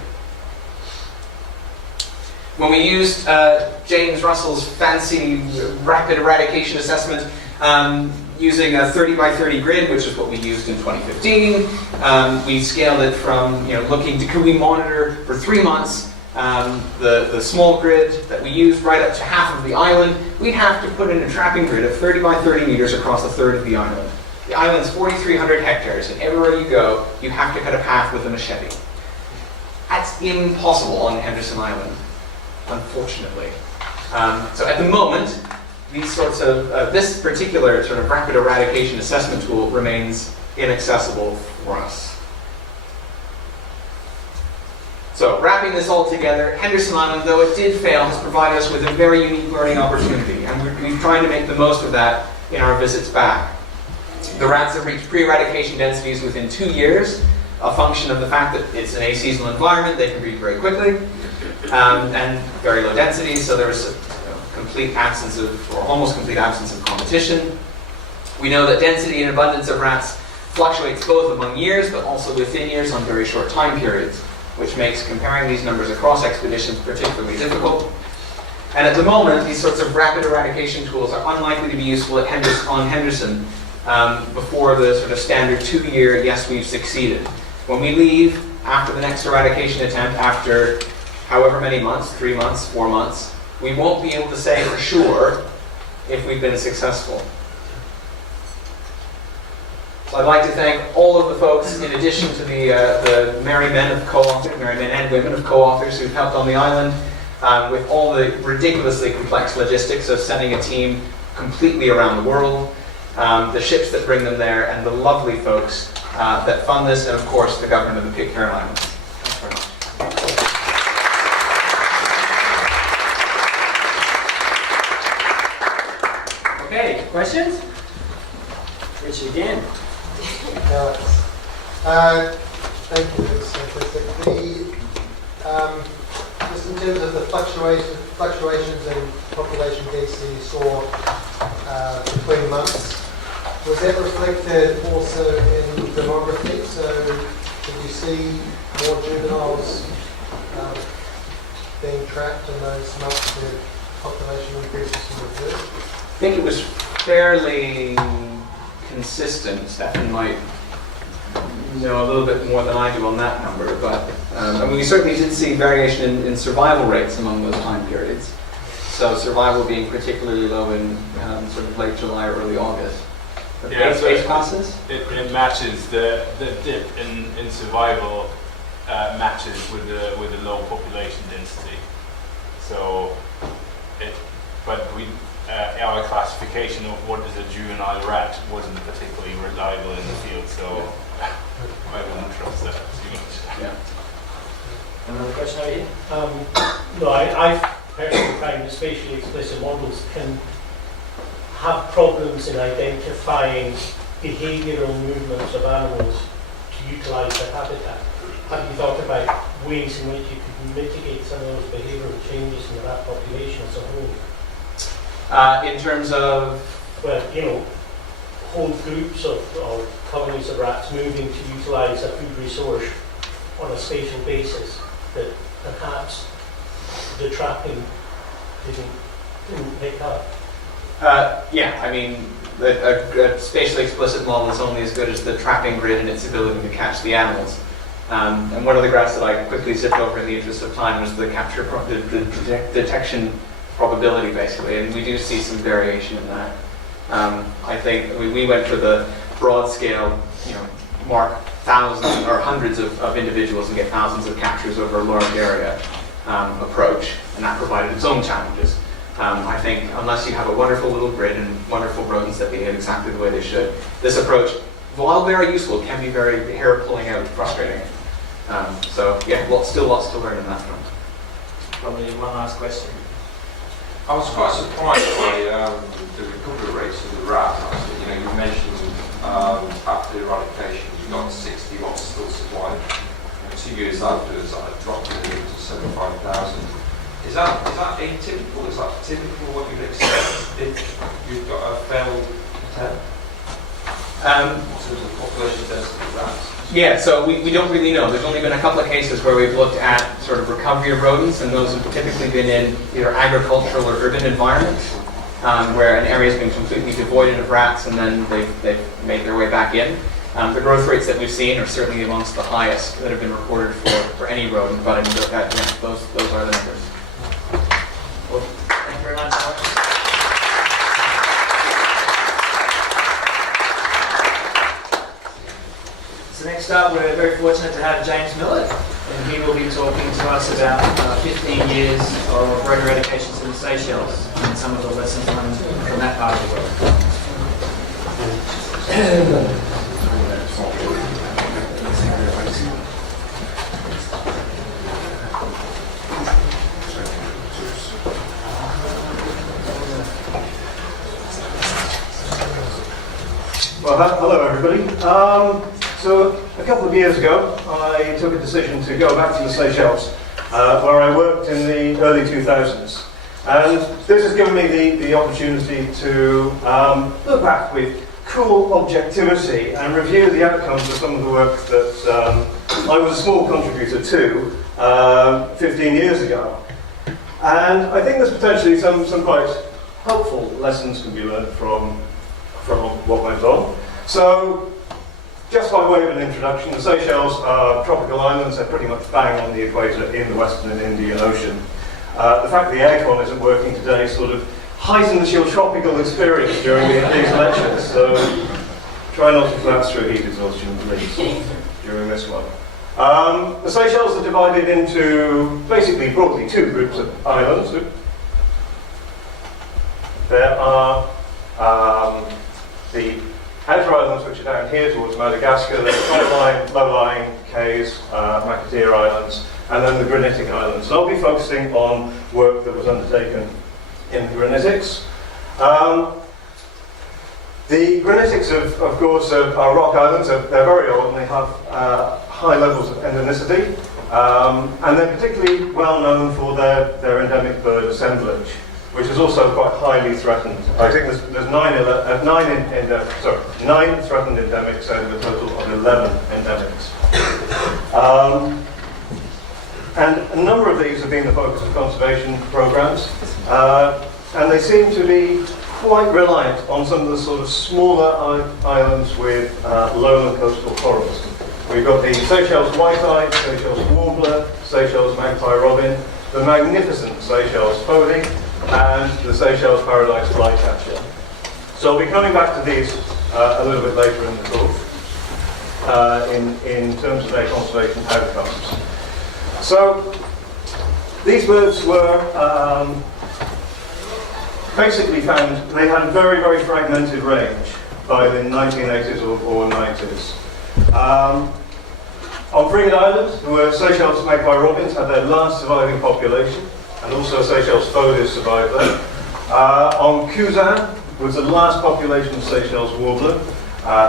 When we used James Russell's fancy rapid eradication assessment using a 30 by 30 grid, which is what we used in 2015, we scaled it from looking to, could we monitor for 3 months the small grid that we used right up to half of the island. We'd have to put in a trapping grid of 30 by 30 meters across a third of the island. The island's 4,300 hectares, and everywhere you go, you have to cut a path with a machete. That's impossible on Henderson Island, unfortunately. So at the moment, these sorts of this particular sort of rapid eradication assessment tool remains inaccessible for us. So wrapping this all together, Henderson Island, though it did fail, has provided us with a very unique learning opportunity, and we've tried to make the most of that in our visits back. The rats have reached pre-eradication densities within 2 years, a function of the fact that it's an aseasonal environment, they can breed very quickly, and very low densities, so there's a complete absence of, or almost complete absence of competition. We know that density and abundance of rats fluctuates both among years, but also within years on very short time periods, which makes comparing these numbers across expeditions particularly difficult. And at the moment, these sorts of rapid eradication tools are unlikely to be useful at on Henderson before the sort of standard 2-year, yes, we've succeeded. When we leave after the next eradication attempt, after however many months, 3 months, 4 months, we won't be able to say for sure if we've been successful. So I'd like to thank all of the folks, in addition to the merry men and women of co-authors who've helped on the island with all the ridiculously complex logistics of sending a team completely around the world, the ships that bring them there, and the lovely folks that fund this, and of course the government of the Pitcairn Islands. Thanks very much. Okay, questions? Rich again. Thank you, that's fantastic. Just in terms of the fluctuations in population density you saw between months, was that reflected also in demography? So did you see more juveniles being trapped in those months where population increases from the birth? I think it was fairly consistent. Stefan might know a little bit more than I do on that number, but I mean, we certainly did see variation in survival rates among those time periods. So survival being particularly low in sort of late July or early August. The Yeah, base so responses? it matches the dip in survival matches with the low population density. So our classification of what is a juvenile rat wasn't particularly reliable in the field, so I wouldn't trust that too much. Yeah. Another question over here? No, I personally find that spatially explicit models can have problems in identifying behavioural movements of animals to utilise their habitat. Have you thought about ways in which you could mitigate some of those behavioural changes in the rat population as a whole? In terms of, Well, you know, whole groups of or colonies of rats moving to utilise a food resource on a spatial basis that perhaps the trapping didn't pick up. yeah, I mean, a spatially explicit model is only as good as the trapping grid and its ability to catch the animals. And one of the graphs that I quickly zipped over in the interest of time was the detection probability, basically, and we do see some variation in that. I think we went for the broad scale, mark thousands or hundreds of individuals and get thousands of captures over a large area approach, and that provided its own challenges. I think unless you have a wonderful little grid and wonderful rodents that behave exactly the way they should, this approach, while very useful, can be very hair-pulling out and frustrating. So yeah, still lots to learn in that front. Probably one last question. I was quite surprised by the recovery rates of the rat. Actually, you mentioned after eradication, you got 60 lots still survived. 2 years afterwards, that dropped to 75,000. Is that atypical? Is that typical what you'd expect if you've got a failed attempt? In terms of population density of rats? Yeah, so we don't really know. There's only been a couple of cases where we've looked at sort of recovery of rodents, and those have typically been in either agricultural or urban environments, where an area has been completely devoid of rats, and then they've made their way back in. The growth rates that we've seen are certainly amongst the highest that have been recorded for any rodent, but I mean, those are the numbers. Well, thank you very much. So next up, we're very fortunate to have James Millet, and he will be talking to us about 15 years of rodent eradications in the Seychelles and some of the lessons learned from that part of the world. Well, hello everybody. So a couple of years ago, I took a decision to go back to the Seychelles, where I worked in the early 2000s. And this has given me the opportunity to look back with cool objectivity and review the outcomes of some of the work that I was a small contributor to 15 years ago. And I think there's potentially some quite helpful lessons can be learned from what went on. So, just by way of an introduction, the Seychelles are tropical islands. They're pretty much bang on the equator in the Western and Indian Ocean. The fact that the aircon isn't working today sort of heightens your tropical experience during these lectures. So, try not to collapse through heat exhaustion, please, during this one. The Seychelles are divided into basically broadly 2 groups of islands. There are the outer islands, which are down here towards Madagascar, the low-lying cays, Makatir Islands, and then the granitic islands. So I'll be focusing on work that was undertaken in the granitics. The granitics, of course, are rock islands. They're very old and they have high levels of endemicity, and they're particularly well known for their endemic bird assemblage, which is also quite highly threatened. I think there's 9 threatened endemics out of a total of 11 endemics. And a number of these have been the focus of conservation programs, and they seem to be quite reliant on some of the sort of smaller islands with lowland coastal forests. We've got the Seychelles white-eye, Seychelles warbler, Seychelles magpie robin, the magnificent Seychelles pony, and the Seychelles paradise flycatcher. So I'll be coming back to these a little bit later in the talk in terms of their conservation outcomes. So these birds were basically found, they had a very, very fragmented range by the 1980s or 90s. On Frigate Island, there were Seychelles magpie robins had their last surviving population, and also Seychelles fodies survived there. On CRUZ was the last population of Seychelles warbler,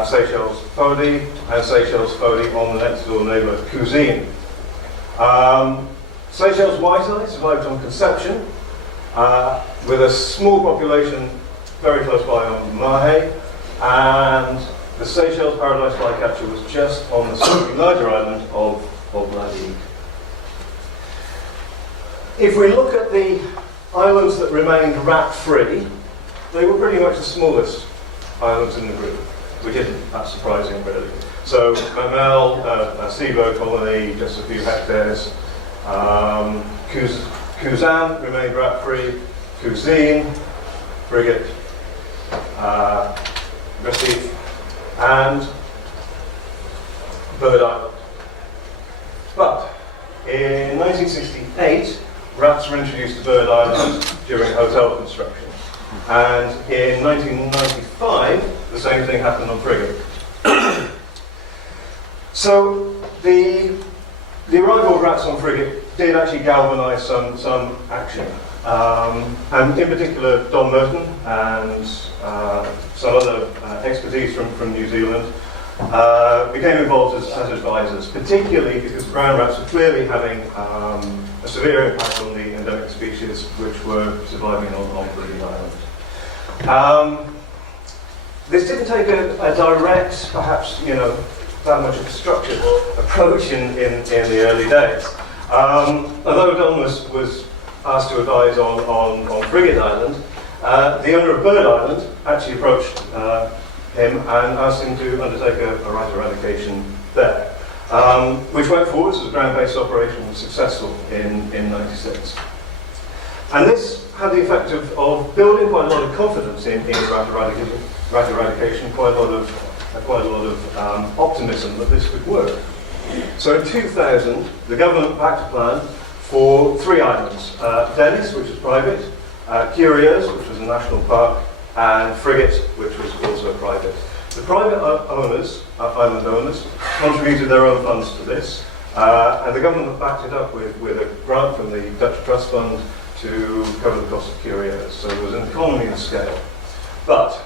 Seychelles fodie, and Seychelles fodie on the next door neighbour, Cuisine. Seychelles white-eye survived on conception, with a small population very close by on Mahe, and the Seychelles paradise flycatcher was just on the slightly larger island of Ladigue. If we look at the islands that remained rat-free, they were pretty much the smallest islands in the group, which isn't that surprising really. So Mamel, a seabird colony, just a few hectares. Kuzan remained rat-free. Cuisine, Frigate, Recife, and Bird Island. But in 1968, rats were introduced to Bird Island during hotel construction. And in 1995, the same thing happened on Frigate. So the arrival of rats on Frigate did actually galvanise some action. And in particular, Don Merton and some other expertise from New Zealand became involved as advisors, particularly because brown rats were clearly having a severe impact on the endemic species which were surviving on Frigate Island. This didn't take a direct, perhaps, that much of a structured approach in the early days. Although Don was asked to advise on Frigate Island, the owner of Bird Island actually approached him and asked him to undertake a rat eradication there, which went forward as a ground-based operation, was successful in '96. And this had the effect of building quite a lot of confidence in rat eradication, quite a lot of optimism that this could work. So in 2000, the government backed a plan for 3 islands, Dennis, which was private, Curios, which was a national park, and Frigate, which was also private. The private owners, island owners, contributed their own funds to this, and the government backed it up with a grant from the Dutch Trust Fund to cover the cost of Curios. So there was an economy of scale. But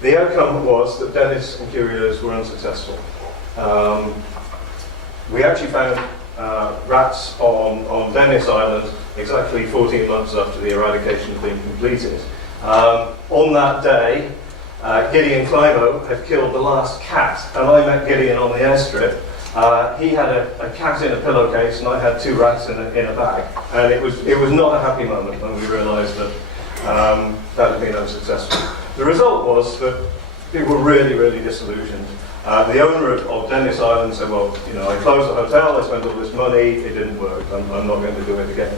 the outcome was that Dennis and Curios were unsuccessful. We actually found rats on Dennis Island exactly 14 months after the eradication had been completed. On that day, Gideon Climo had killed the last cat, and I met Gideon on the airstrip. He had a cat in a pillowcase, and I had 2 rats in a bag, and it was not a happy moment when we realised that that had been unsuccessful. The result was that people were really, really disillusioned. The owner of Dennis Island said, well, I closed the hotel, I spent all this money, it didn't work, I'm not going to do it again.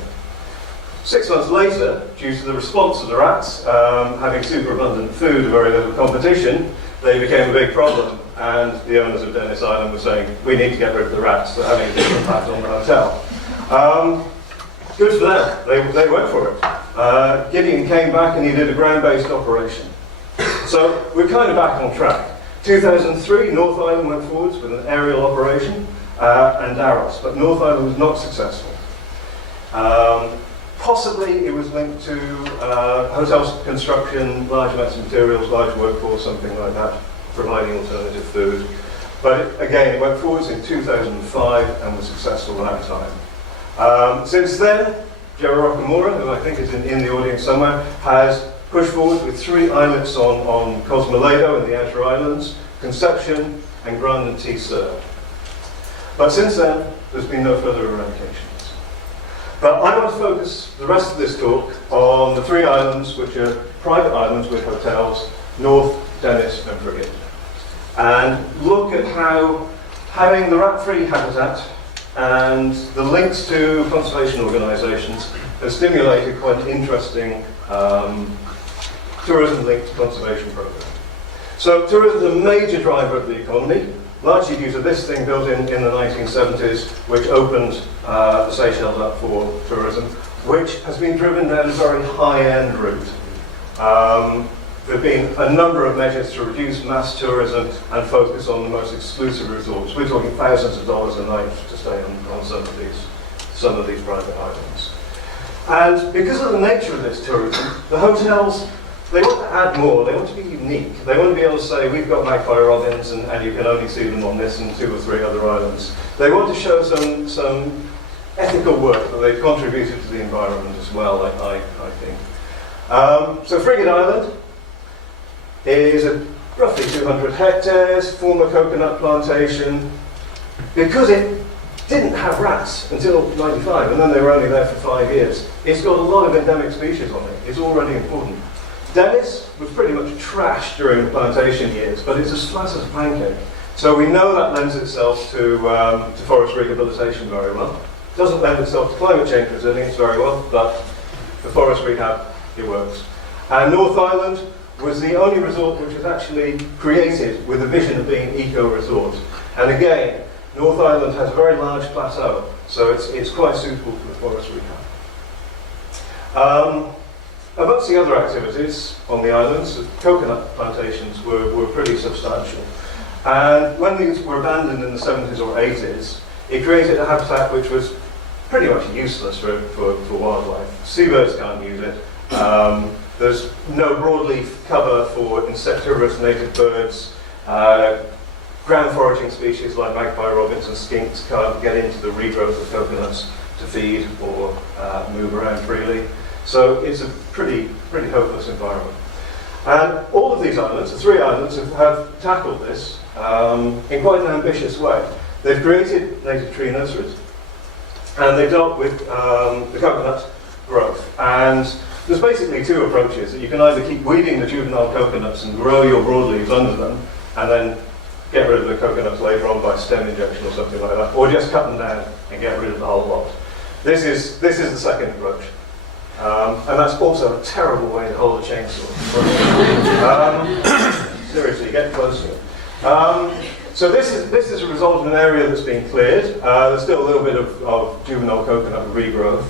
6 months later, due to the response of the rats, having superabundant food, very little competition, they became a big problem, and the owners of Dennis Island were saying, we need to get rid of the rats, they're having a big impact on the hotel. Good for them, they went for it. Gideon came back and he did a ground-based operation. So we're kind of back on track. 2003, North Island went forwards with an aerial operation, and Daros, but North Island was not successful. Possibly it was linked to hotel construction, large amounts of materials, large workforce, something like that, providing alternative food. But again, it went forwards in 2005 and was successful that time. Since then, Joe Rockamora, who I think is in the audience somewhere, has pushed forward with 3 islets on Cosmoledo in the outer islands, Conception, and Grand and T-Sur. But since then, there's been no further eradications. But I want to focus the rest of this talk on the 3 islands, which are private islands with hotels, North, Dennis, and Frigate, and look at how having the rat-free habitat and the links to conservation organisations has stimulated quite an interesting tourism-linked conservation program. So tourism is a major driver of the economy, largely due to this thing built in the 1970s, which opened the Seychelles up for tourism, which has been driven down a very high-end route. There have been a number of measures to reduce mass tourism and focus on the most exclusive resorts. We're talking thousands of dollars a night to stay on some of these private islands. And because of the nature of this tourism, the hotels, they want to add more, they want to be unique. They want to be able to say, we've got magpie robins and you can only see them on this and 2 or 3 other islands. They want to show some ethical work that they've contributed to the environment as well, I think. So Frigate Island is roughly 200 hectares, former coconut plantation. Because it didn't have rats until 95, and then they were only there for 5 years, it's got a lot of endemic species on it. It's already important. Dennis was pretty much trashed during the plantation years, but it's as flat as a pancake. So we know that lends itself to forest rehabilitation very well. It doesn't lend itself to climate change resilience very well, but for forest rehab, it works. And North Island was the only resort which was actually created with a vision of being eco-resort. And again, North Island has a very large plateau, so it's quite suitable for the forest rehab. Amongst the other activities on the islands, the coconut plantations were pretty substantial. And when these were abandoned in the 70s or 80s, it created a habitat which was pretty much useless for wildlife. Seabirds can't use it. There's no broadleaf cover for insectivorous native birds. Ground foraging species like magpie robins and skinks can't get into the regrowth of coconuts to feed or move around freely. So it's a pretty hopeless environment. And all of these islands, the 3 islands, have tackled this in quite an ambitious way. They've created native tree nurseries, and they've dealt with the coconut growth. And there's basically 2 approaches. You can either keep weeding the juvenile coconuts and grow your broadleaves under them, and then get rid of the coconuts later on by stem injection or something like that, or just cut them down and get rid of the whole lot. This is the second approach. And that's also a terrible way to hold a chainsaw. Seriously, get close to it. So this is a result of an area that's been cleared. There's still a little bit of juvenile coconut regrowth.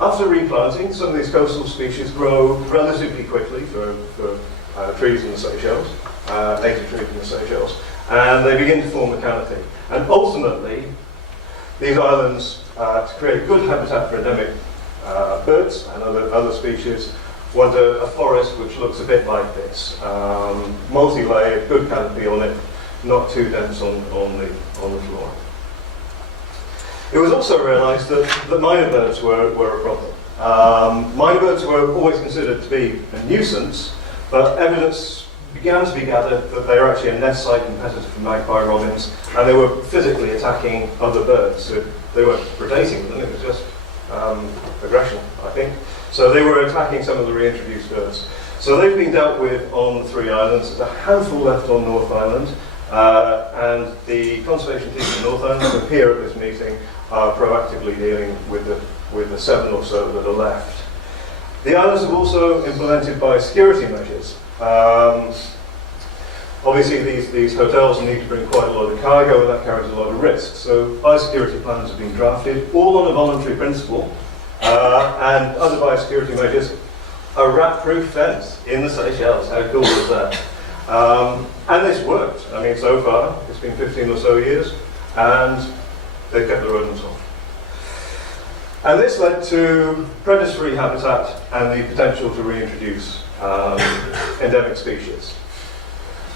After replanting, some of these coastal species grow relatively quickly for trees in the Seychelles, native trees in the Seychelles, and they begin to form a canopy. And ultimately, these islands, to create good habitat for endemic birds and other species, want a forest which looks a bit like this. Multi-layered, good canopy on it, not too dense on the floor. It was also realised that minor birds were a problem. Minor birds were always considered to be a nuisance, but evidence began to be gathered that they were actually a nest site competitor for magpie robins, and they were physically attacking other birds. So they weren't predating them, it was just aggression, I think. So they were attacking some of the reintroduced birds. So they've been dealt with on the 3 islands. There's a handful left on North Island, and the conservation team in North Island, who appear at this meeting, are proactively dealing with the 7 or so that are left. The islands have also implemented biosecurity measures. Obviously, these hotels need to bring quite a lot of cargo, and that carries a lot of risk. So biosecurity plans have been drafted, all on a voluntary principle, and other biosecurity measures. A rat-proof fence in the Seychelles. How cool is that? And this worked. I mean, so far, it's been 15 or so years, and they've kept the rodents off. And this led to predator-free habitat and the potential to reintroduce endemic species.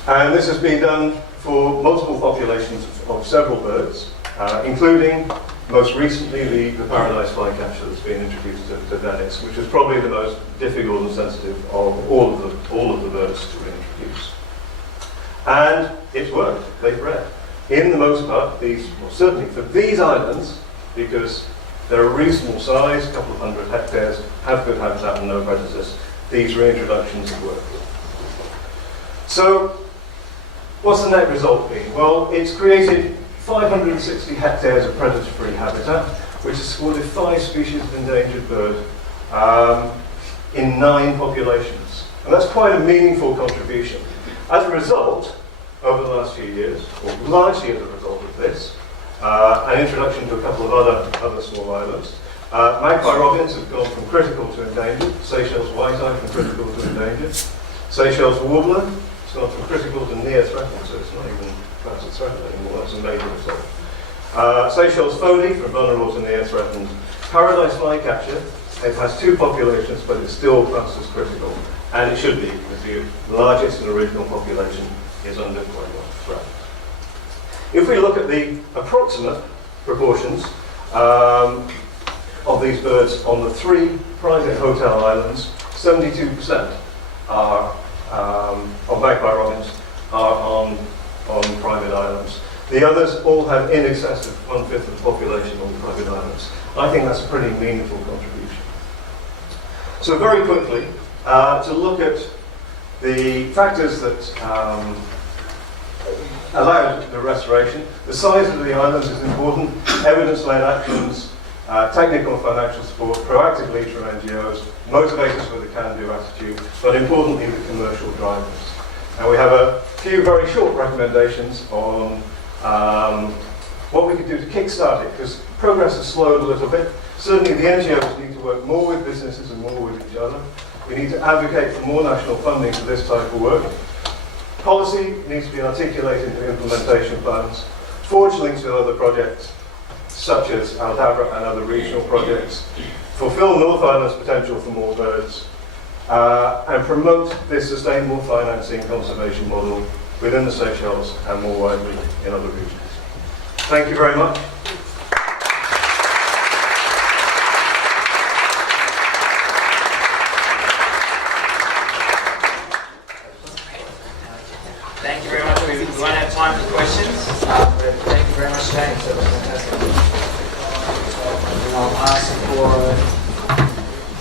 And this has been done for multiple populations of several birds, including, most recently, the paradise flycatcher that's been introduced to Venice, which is probably the most difficult and sensitive of all of the birds to reintroduce. And it's worked. They've bred. In the most part, certainly for these islands, because they're a reasonable size, a couple of 100 hectares, have good habitat and no predators, these reintroductions have worked. So, what's the net result been? Well, it's created 560 hectares of predator-free habitat, which has supported 5 species of endangered bird in 9 populations. And that's quite a meaningful contribution. As a result, over the last few years, or largely as a result of this, an introduction to a couple of other small islands, magpie robins have gone from critical to endangered, Seychelles white-eye from critical to endangered, Seychelles warbler has gone from critical to near threatened, so it's not even classed as threatened anymore, that's a major result. Seychelles foley from vulnerable to near threatened. Paradise flycatcher, it has 2 populations, but it's still classed as critical, and it should be, because the largest and original population is under quite a lot of threat. If we look at the approximate proportions of these birds on the 3 private hotel islands, 72% of magpie robins are on private islands. The others all have in excess of 1/5 of the population on private islands. I think that's a pretty meaningful contribution. So very quickly, to look at the factors that allowed the restoration. The size of the islands is important, evidence-led actions, technical and financial support, proactive leads from NGOs, motivators with a can-do attitude, but importantly the commercial drivers. And we have a few very short recommendations on what we could do to kickstart it, because progress has slowed a little bit. Certainly the NGOs need to work more with businesses and more with each other. We need to advocate for more national funding for this type of work. Policy needs to be articulated into implementation plans, forge links with other projects, such as Aldabra and other regional projects, fulfill North Island's potential for more birds, and promote this sustainable financing conservation model within the Seychelles and more widely in other regions. Thank you very much. Thank you very much. We won't have time for questions. But thank you very much, James. That was fantastic. And I'll ask for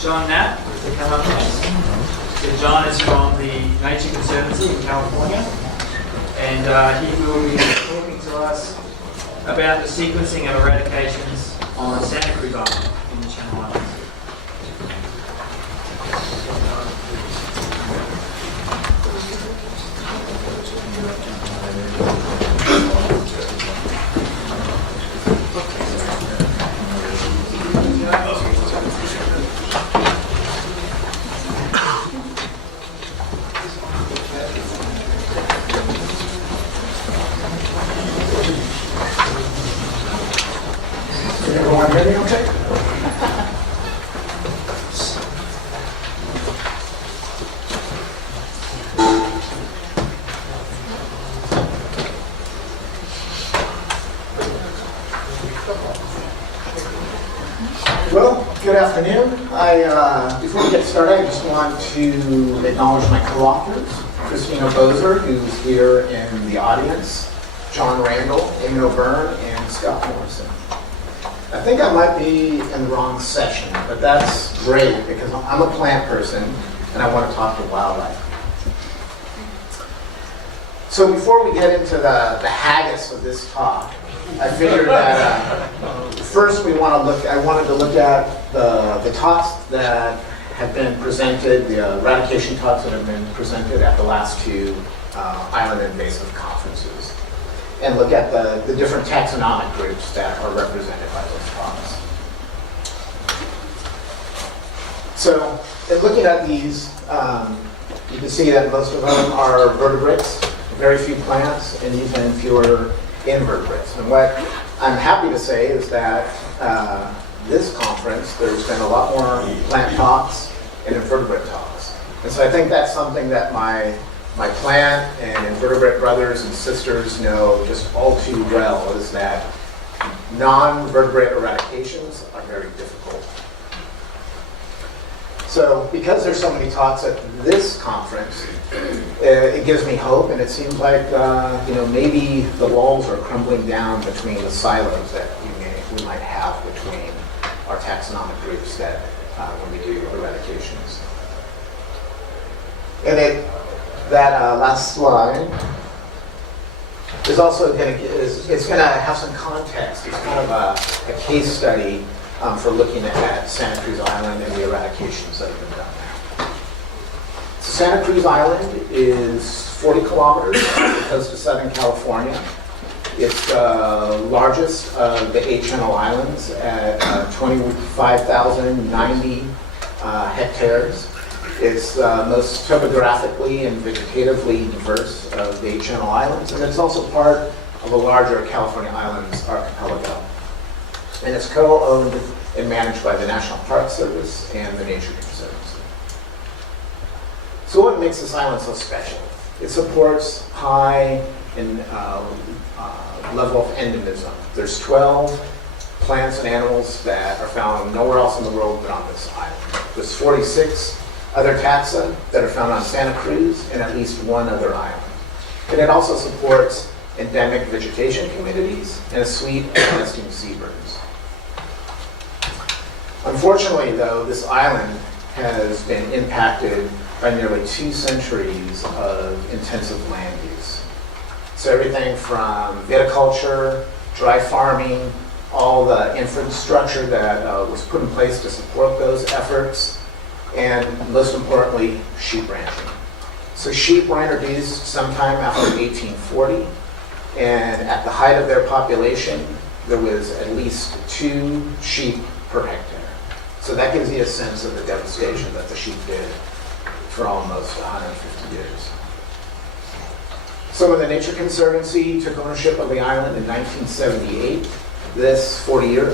John Knapp to come up next. So John is from the Nature Conservancy in California, and he will be talking to us about the sequencing of eradications on Santa Cruz Island in the Channel Islands. Everyone hear me okay? Well, good afternoon. Before we get started, I just want to acknowledge my co-authors, Christina Bozer, who's here in the audience, John Randall, Amy O'Byrne, and Scott Morrison. I think I might be in the wrong session, but that's great because I'm a plant person and I want to talk to wildlife. So before we get into the haggis of this talk, I figured that first I wanted to look at the talks that have been presented, the eradication talks that have been presented at the last 2 island invasive conferences, and look at the different taxonomic groups that are represented by those talks. So, in looking at these, you can see that most of them are vertebrates, very few plants, and even fewer invertebrates. And what I'm happy to say is that this conference, there's been a lot more plant talks and invertebrate talks. And so I think that's something that my plant and invertebrate brothers and sisters know just all too well, is that non-vertebrate eradications are very difficult. So because there's so many talks at this conference, it gives me hope, and it seems like maybe the walls are crumbling down between the silos that we might have between our taxonomic groups that when we do eradications. And that last slide is also going to have some context. It's kind of a case study for looking at Santa Cruz Island and the eradications that have been done there. So Santa Cruz Island is 40 kilometers off the coast of Southern California. It's the largest of the 8 Channel Islands at 25,090 hectares. It's most topographically and vegetatively diverse of the 8 Channel Islands, and it's also part of a larger California Islands archipelago. And it's co-owned and managed by the National Park Service and the Nature Conservancy. So what makes this island so special? It supports high and level of endemism. There's 12 plants and animals that are found nowhere else in the world but on this island. There's 46 other taxa that are found on Santa Cruz and at least 1 other island. And it also supports endemic vegetation communities and a suite of nesting seabirds. Unfortunately, though, this island has been impacted by nearly 2 centuries of intensive land use. So everything from viticulture, dry farming, all the infrastructure that was put in place to support those efforts, and most importantly, sheep ranching. So sheep were introduced sometime after 1840, and at the height of their population, there was at least 2 sheep per hectare. So that gives you a sense of the devastation that the sheep did for almost 150 years. So when the Nature Conservancy took ownership of the island in 1978,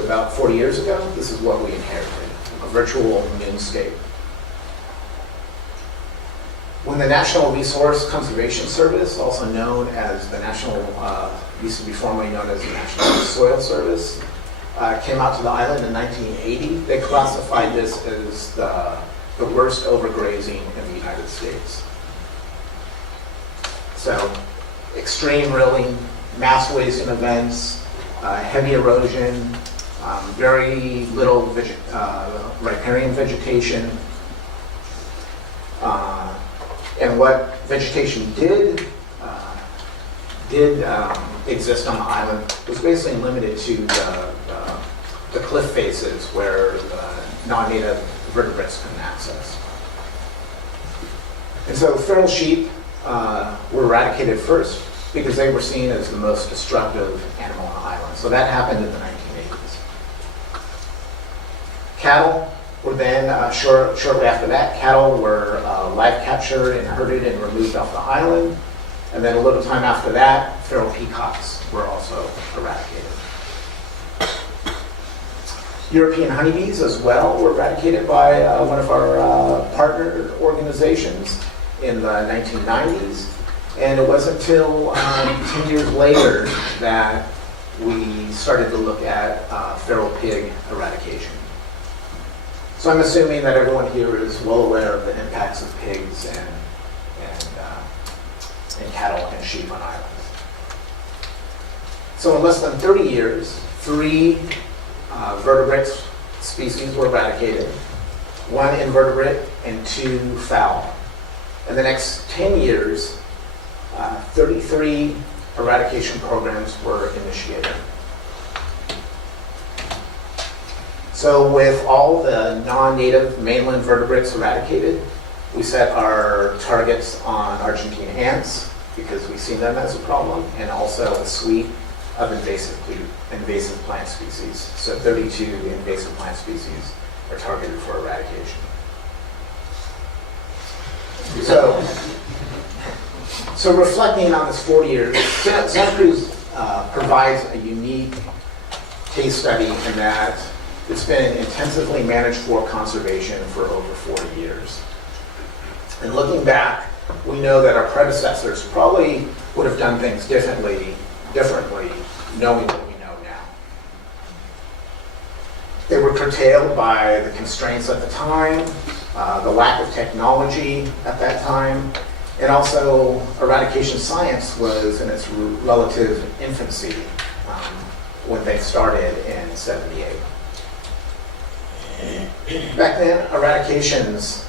about 40 years ago, this is what we inherited, a virtual moonscape. When the National Resource Conservation Service, also known as the used to be formerly known as the National Soil Service, came out to the island in 1980, they classified this as the worst overgrazing in the United States. So, extreme rilling, mass wasting events, heavy erosion, very little riparian vegetation. And what vegetation did exist on the island was basically limited to the cliff faces where non-native vertebrates couldn't access. And so feral sheep were eradicated first because they were seen as the most destructive animal on the island. So that happened in the 1980s. Cattle were then, shortly after that, cattle were live captured and herded and removed off the island. And then a little time after that, feral peacocks were also eradicated. European honeybees as well were eradicated by one of our partner organizations in the 1990s. And it wasn't until 10 years later that we started to look at feral pig eradication. So I'm assuming that everyone here is well aware of the impacts of pigs and cattle and sheep on islands. So in less than 30 years, 3 vertebrate species were eradicated, 1 invertebrate and 2 fowl. In the next 10 years, 33 eradication programs were initiated. So with all the non-native mainland vertebrates eradicated, we set our targets on Argentine ants because we see them as a problem, and also a suite of invasive plant species. So 32 invasive plant species are targeted for eradication. So reflecting on this 40 years, Santa Cruz provides a unique case study in that it's been intensively managed for conservation for over 40 years. And looking back, we know that our predecessors probably would have done things differently, knowing what we know now. They were curtailed by the constraints at the time, the lack of technology at that time, and also eradication science was in its relative infancy when they started in '78. Back then, eradications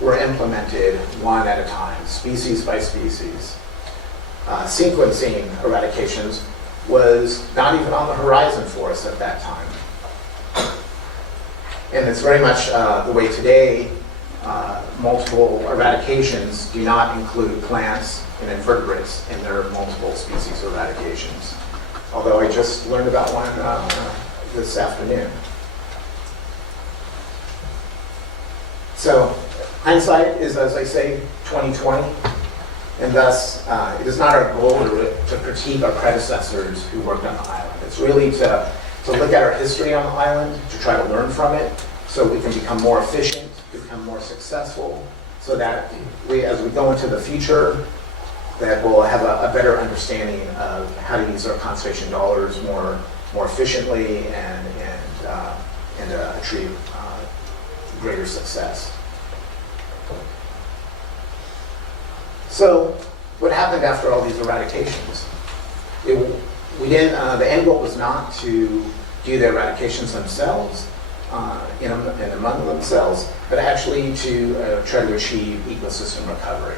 were implemented one at a time, species by species. Sequencing eradications was not even on the horizon for us at that time. And it's very much the way today multiple eradications do not include plants and invertebrates in their multiple species eradications. Although I just learned about one this afternoon. So hindsight is, as I say, 2020, and thus it is not our goal to critique our predecessors who worked on the island. It's really to look at our history on the island, to try to learn from it, so we can become more efficient, become more successful, so that as we go into the future, that we'll have a better understanding of how to use our conservation dollars more efficiently and achieve greater success. So, what happened after all these eradications? The end goal was not to do the eradications themselves, in among themselves, but actually to try to achieve ecosystem recovery.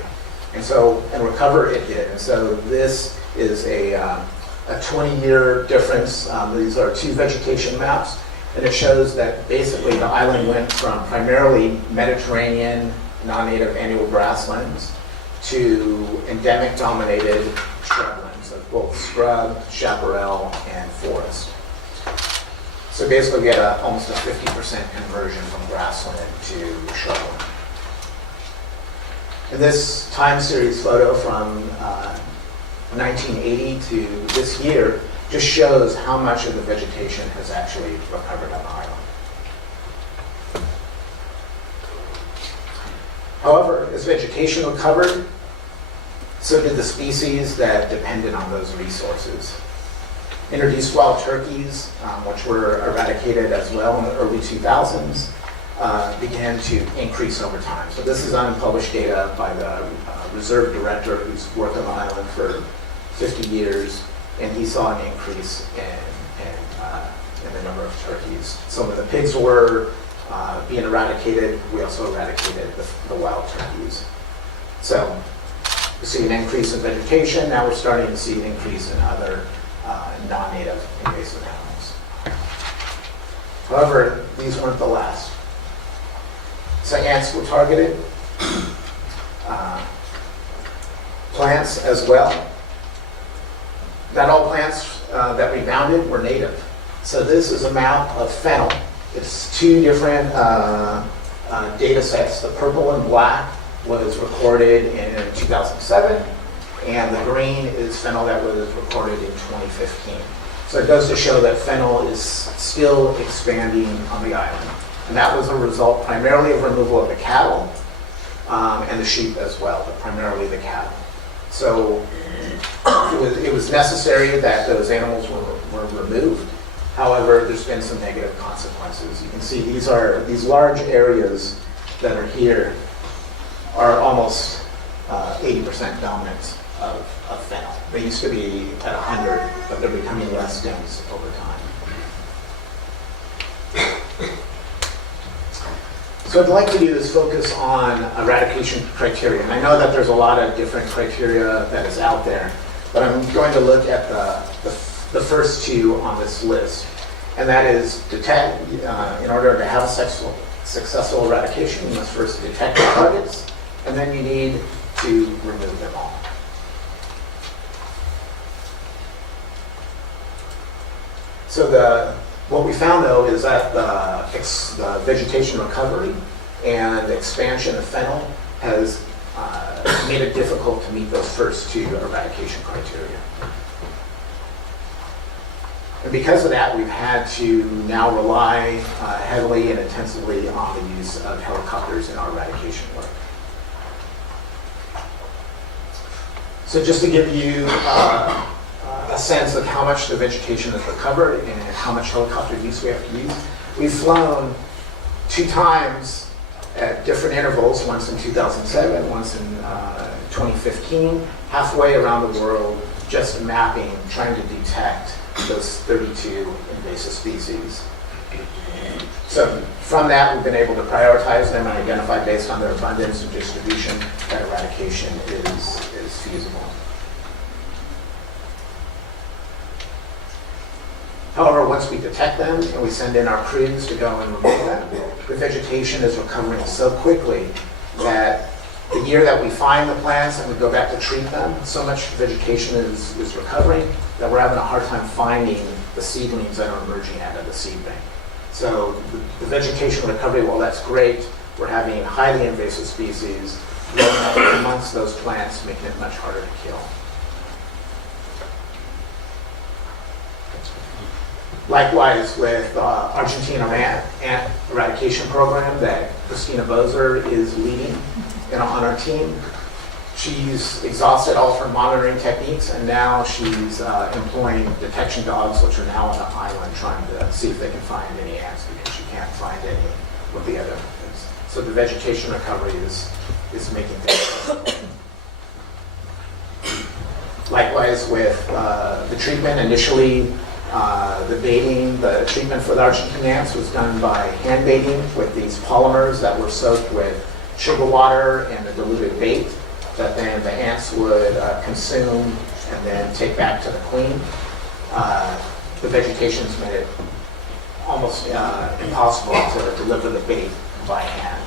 And recover it did. And so this is a 20-year difference. These are two vegetation maps, and it shows that basically the island went from primarily Mediterranean non-native annual grasslands to endemic dominated shrublands of both scrub, chaparral, and forest. So basically we had almost a 50% conversion from grassland to shrubland. And this time series photo from 1980 to this year just shows how much of the vegetation has actually recovered on the island. However, as vegetation recovered, so did the species that depended on those resources. Introduced wild turkeys, which were eradicated as well in the early 2000s, began to increase over time. So this is unpublished data by the reserve director who's worked on the island for 50 years, and he saw an increase in the number of turkeys. Some of the pigs were being eradicated. We also eradicated the wild turkeys. So we see an increase in vegetation. Now we're starting to see an increase in other non-native invasive animals. However, these weren't the last. So ants were targeted, plants as well. Not all plants that rebounded were native. So this is a map of fennel. It's two different data sets. The purple and black was recorded in 2007, and the green is fennel that was recorded in 2015. So it goes to show that fennel is still expanding on the island. And that was a result primarily of removal of the cattle and the sheep as well, but primarily the cattle. So it was necessary that those animals were removed. However, there's been some negative consequences. You can see these large areas that are here are almost 80% dominant of fennel. They used to be at 100, but they're becoming less dense over time. So what I'd like to do is focus on eradication criteria. And I know that there's a lot of different criteria that is out there, but I'm going to look at the first two on this list. And that is detect, in order to have a successful eradication, you must first detect the targets, and then you need to remove them all. So what we found, though, is that the vegetation recovery and expansion of fennel has made it difficult to meet those first two eradication criteria. And because of that, we've had to now rely heavily and intensively on the use of helicopters in our eradication work. So just to give you a sense of how much the vegetation has recovered and how much helicopter use we have to use, we've flown 2 times at different intervals, once in 2007, once in 2015, halfway around the world, just mapping, trying to detect those 32 invasive species. So from that, we've been able to prioritize them and identify based on their abundance and distribution that eradication is feasible. However, once we detect them and we send in our crews to go and remove them, the vegetation is recovering so quickly that the year that we find the plants and we go back to treat them, so much vegetation is recovering that we're having a hard time finding the seedlings that are emerging out of the seed bank. So the vegetation recovery, while that's great, we're having highly invasive species growing up amongst those plants, making it much harder to kill. Likewise, with Argentina ant eradication program that Christina Bozer is leading on our team. She's exhausted all of her monitoring techniques, and now she's employing detection dogs, which are now on the island trying to see if they can find any ants because she can't find any with the other methods. So the vegetation recovery is making things. Likewise, with the treatment, initially the baiting, the treatment for the Argentine ants was done by hand baiting with these polymers that were soaked with sugar water and a diluted bait that then the ants would consume and then take back to the queen. The vegetation's made it almost impossible to deliver the bait by hand.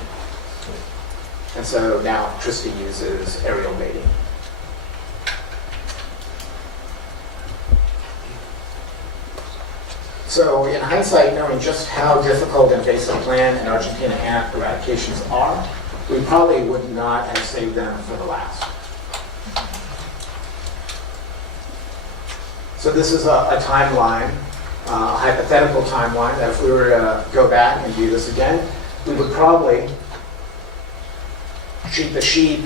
And so now Tristy uses aerial baiting. So in hindsight, knowing just how difficult invasive plant and Argentina ant eradications are, we probably would not have saved them for the last. So this is a timeline, a hypothetical timeline, that if we were to go back and do this again, we would probably treat the sheep,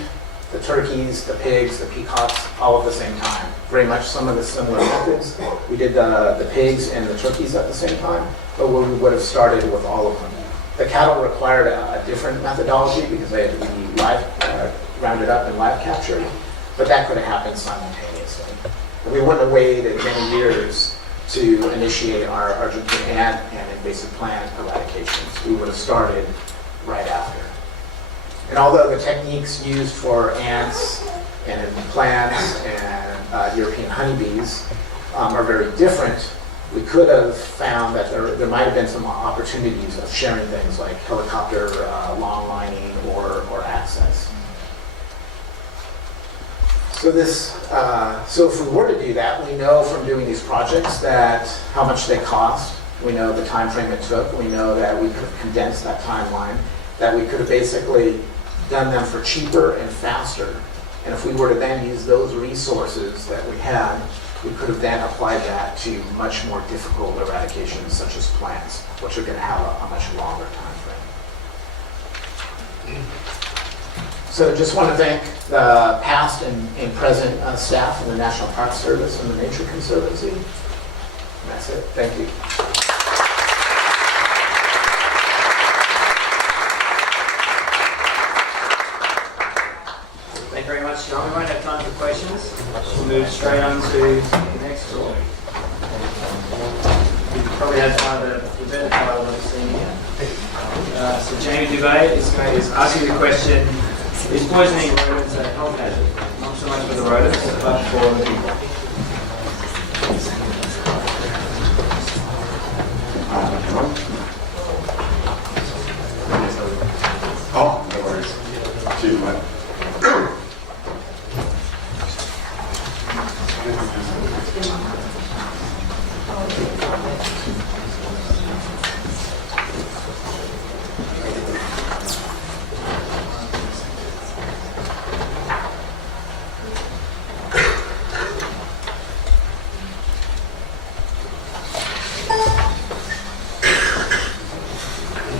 the turkeys, the pigs, the peacocks, all at the same time. Very much some of the similar methods. We did the pigs and the turkeys at the same time, but we would have started with all of them. The cattle required a different methodology because they had to be live, rounded up and live captured, but that could have happened simultaneously. And we wouldn't have waited many years to initiate our Argentine ant and invasive plant eradications. We would have started right after. And although the techniques used for ants and plants and European honeybees are very different, we could have found that there might have been some opportunities of sharing things like helicopter long lining or access. So if we were to do that, we know from doing these projects that how much they cost. We know the time frame it took. We know that we could have condensed that timeline, that we could have basically done them for cheaper and faster. And if we were to then use those resources that we had, we could have then applied that to much more difficult eradications such as plants, which are going to have a much longer time frame. So just want to thank the past and present staff in the National Park Service and the Nature Conservancy. And that's it. Thank you. Thank you very much, John. We won't have time for questions. We'll move straight on to the next talk. You probably have the better title of the scene here. So Jamie Doube is asking the question, is poisoning rodents a health hazard? Not so much for the rodents, but for the people. Oh, no worries. Excuse me.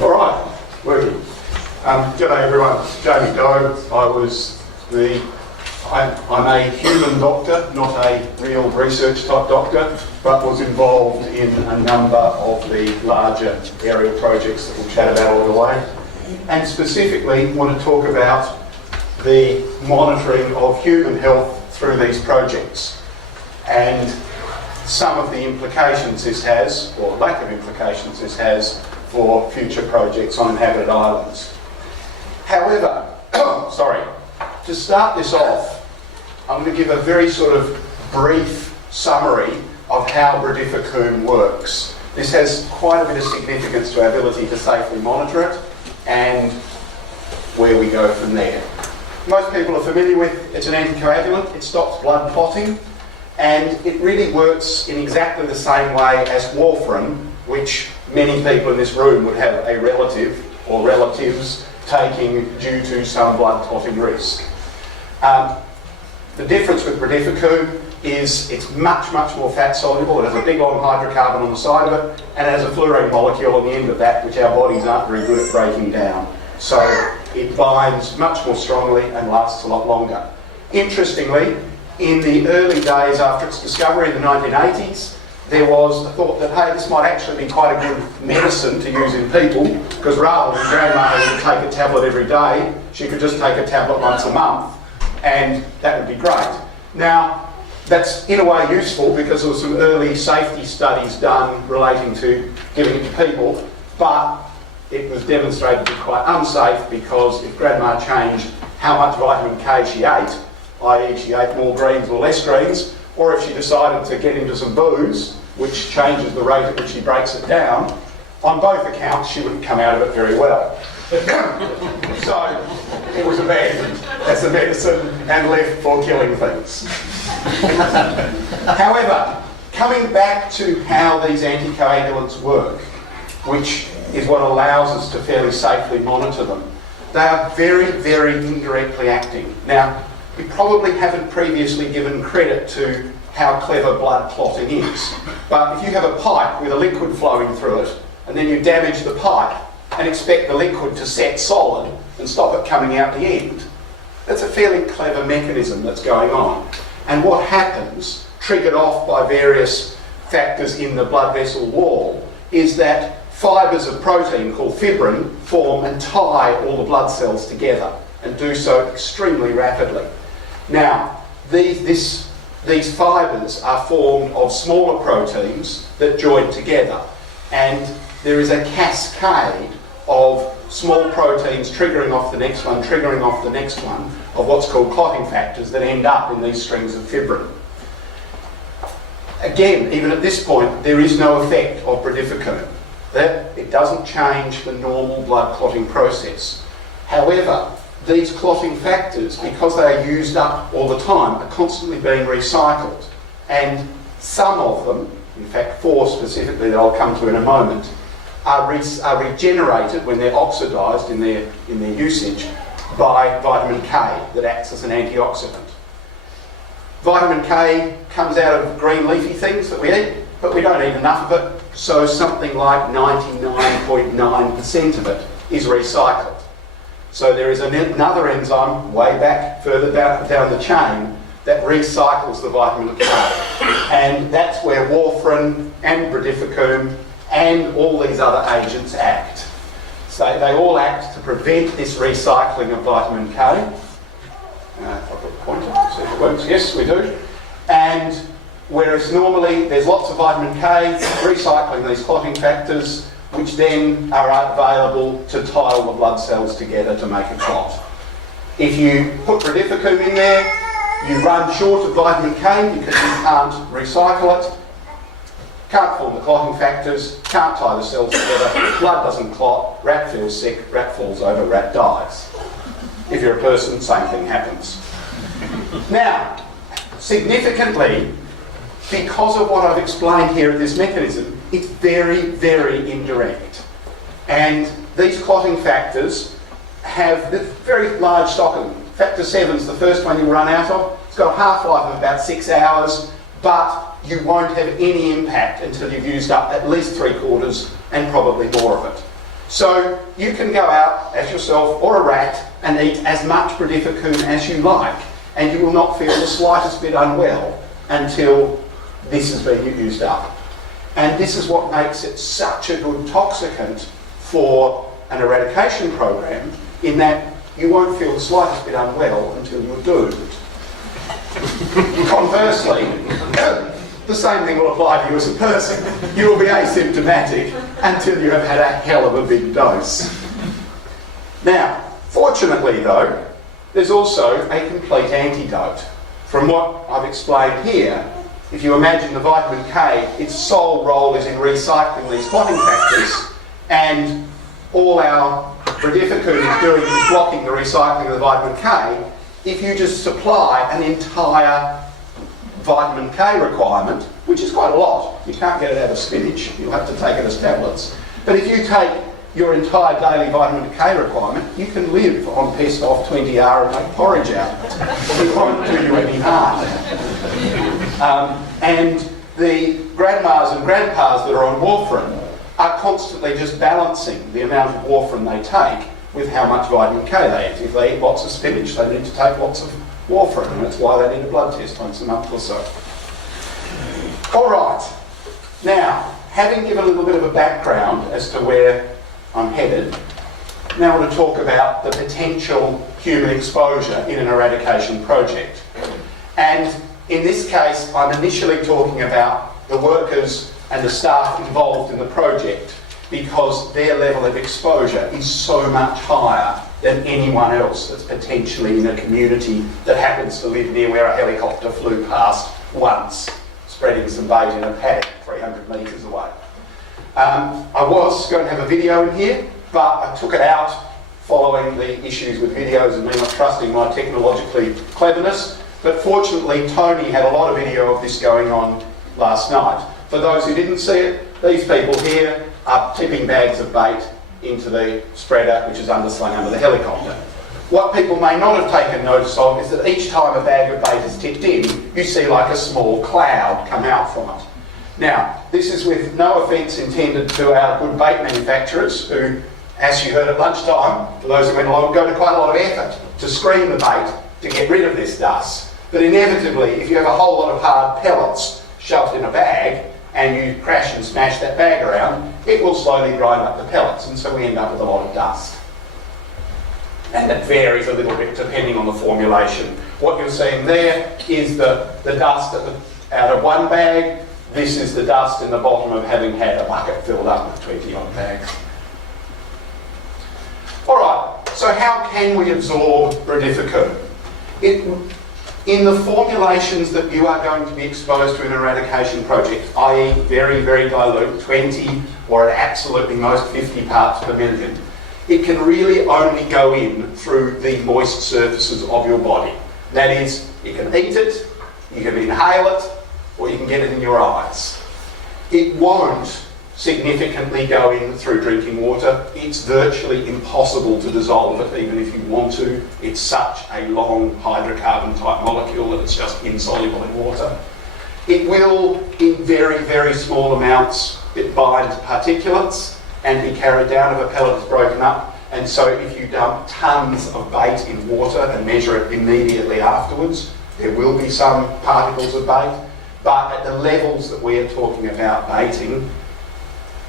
All right, working. G'day everyone, Jamie Doube. I'm a human doctor, not a real research type doctor, but was involved in a number of the larger aerial projects that we'll chat about all the way. And specifically want to talk about the monitoring of human health through these projects and some of the implications this has, or lack of implications this has, for future projects on inhabited islands. However, to start this off, I'm going to give a very sort of brief summary of how bradifacoum works. This has quite a bit of significance to our ability to safely monitor it, and where we go from there. Most people are familiar with it's an anticoagulant. It stops blood clotting, and it really works in exactly the same way as warfarin, which many people in this room would have a relative or relatives taking due to some blood clotting risk. The difference with brodifacoum is it's much, much more fat soluble. It has a big long hydrocarbon on the side of it, and it has a fluorine molecule on the end of that, which our bodies aren't very good at breaking down. So it binds much more strongly and lasts a lot longer. Interestingly, in the early days after its discovery in the 1980s, there was a thought that, hey, this might actually be quite a good medicine to use in people, because rather than grandma would take a tablet every day, she could just take a tablet once a month, and that would be great. Now, that's in a way useful because there were some early safety studies done relating to giving it to people, but it was demonstrated to be quite unsafe because if grandma changed how much vitamin K she ate, i.e. she ate more greens or less greens, or if she decided to get into some booze, which changes the rate at which she breaks it down, on both accounts she wouldn't come out of it very well. So it was abandoned as a medicine and left for killing things. However, coming back to how these anticoagulants work, which is what allows us to fairly safely monitor them, they are very, very indirectly acting. Now, we probably haven't previously given credit to how clever blood clotting is, but if you have a pipe with a liquid flowing through it, and then you damage the pipe and expect the liquid to set solid and stop it coming out the end, that's a fairly clever mechanism that's going on. And what happens, triggered off by various factors in the blood vessel wall, is that fibres of protein called fibrin form and tie all the blood cells together and do so extremely rapidly. Now, these fibres are formed of smaller proteins that join together, and there is a cascade of small proteins triggering off the next one, triggering off the next one, of what's called clotting factors that end up in these strings of fibrin. Again, even at this point, there is no effect of brodifacoum. It doesn't change the normal blood clotting process. However, these clotting factors, because they are used up all the time, are constantly being recycled. And some of them, in fact 4 specifically that I'll come to in a moment, are regenerated when they're oxidised in their usage by vitamin K that acts as an antioxidant. Vitamin K comes out of green leafy things that we eat, but we don't eat enough of it, so something like 99.9% of it is recycled. So there is another enzyme way back, further down the chain, that recycles the vitamin K. And that's where warfarin and brodifacoum and all these other agents act. So they all act to prevent this recycling of vitamin K. If I put a pointer, see if it works. Yes, we do. And whereas normally there's lots of vitamin K recycling these clotting factors, which then are available to tie all the blood cells together to make a clot. If you put brodifacoum in there, you run short of vitamin K because you can't recycle it, can't form the clotting factors, can't tie the cells together, blood doesn't clot, rat feels sick, rat falls over, rat dies. If you're a person, same thing happens. Now, significantly, because of what I've explained here of this mechanism, it's very, very indirect. And these clotting factors have the very large stock of them. Factor 7 is the first one you run out of. It's got a half-life of about 6 hours, but you won't have any impact until you've used up at least 3/4 and probably more of it. So you can go out as yourself or a rat and eat as much brodifacoum as you like, and you will not feel the slightest bit unwell until this has been used up. And this is what makes it such a good toxicant for an eradication program, in that you won't feel the slightest bit unwell until you're doomed. Conversely, the same thing will apply to you as a person. You will be asymptomatic until you have had a hell of a big dose. Now, fortunately though, there's also a complete antidote. From what I've explained here, if you imagine the vitamin K, its sole role is in recycling these clotting factors, and all our bradifacoon is doing is blocking the recycling of the vitamin K. If you just supply an entire vitamin K requirement, which is quite a lot, you can't get it out of spinach, you'll have to take it as tablets. But if you take your entire daily vitamin K requirement, you can live on pissed off 20R and make porridge out of it. It won't do you any harm. And the grandmas and grandpas that are on warfarin are constantly just balancing the amount of warfarin they take with how much vitamin K they eat. If they eat lots of spinach, they need to take lots of warfarin, and that's why they need a blood test once a month or so. All right. Now, having given a little bit of a background as to where I'm headed, now I want to talk about the potential human exposure in an eradication project. And in this case, I'm initially talking about the workers and the staff involved in the project, because their level of exposure is so much higher than anyone else that's potentially in a community that happens to live near where a helicopter flew past once, spreading some bait in a paddock 300 metres away. I was going to have a video in here, but I took it out following the issues with videos and me not trusting my technologically cleverness. But fortunately, Tony had a lot of video of this going on last night. For those who didn't see it, these people here are tipping bags of bait into the spreader, which is underslung under the helicopter. What people may not have taken notice of is that each time a bag of bait is tipped in, you see like a small cloud come out from it. Now, this is with no offence intended to our good bait manufacturers who, as you heard at lunchtime, for those who went along, go to quite a lot of effort to screen the bait to get rid of this dust. But inevitably, if you have a whole lot of hard pellets shoved in a bag and you crash and smash that bag around, it will slowly grind up the pellets, and so we end up with a lot of dust. And that varies a little bit depending on the formulation. What you're seeing there is the dust out of one bag. This is the dust in the bottom of having had a bucket filled up with 20 odd bags. Alright, so how can we absorb bradifacoon? In the formulations that you are going to be exposed to in an eradication project, i.e. very, very dilute, 20 or at absolutely most 50 parts per million, it can really only go in through the moist surfaces of your body. That is, you can eat it, you can inhale it, or you can get it in your eyes. It won't significantly go in through drinking water. It's virtually impossible to dissolve it, even if you want to. It's such a long hydrocarbon type molecule that it's just insoluble in water. It will, in very, very small amounts, bind particulates and be carried down if a pellet is broken up. And so if you dump tons of bait in water and measure it immediately afterwards, there will be some particles of bait. But at the levels that we are talking about baiting,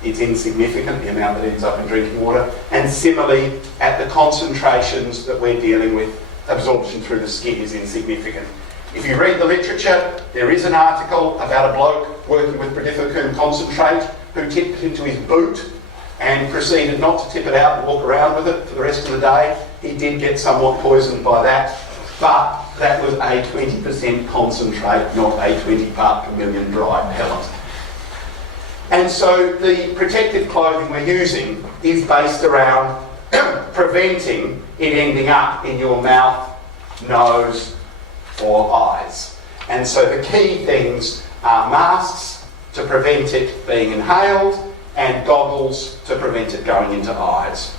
it's insignificant, the amount that ends up in drinking water. And similarly, at the concentrations that we're dealing with, absorption through the skin is insignificant. If you read the literature, there is an article about a bloke working with bradifacoon concentrate who tipped it into his boot and proceeded not to tip it out and walk around with it for the rest of the day. He did get somewhat poisoned by that, but that was a 20% concentrate, not a 20 part per million dry pellet. And so the protective clothing we're using is based around preventing it ending up in your mouth, nose, or eyes. And so the key things are masks to prevent it being inhaled and goggles to prevent it going into eyes.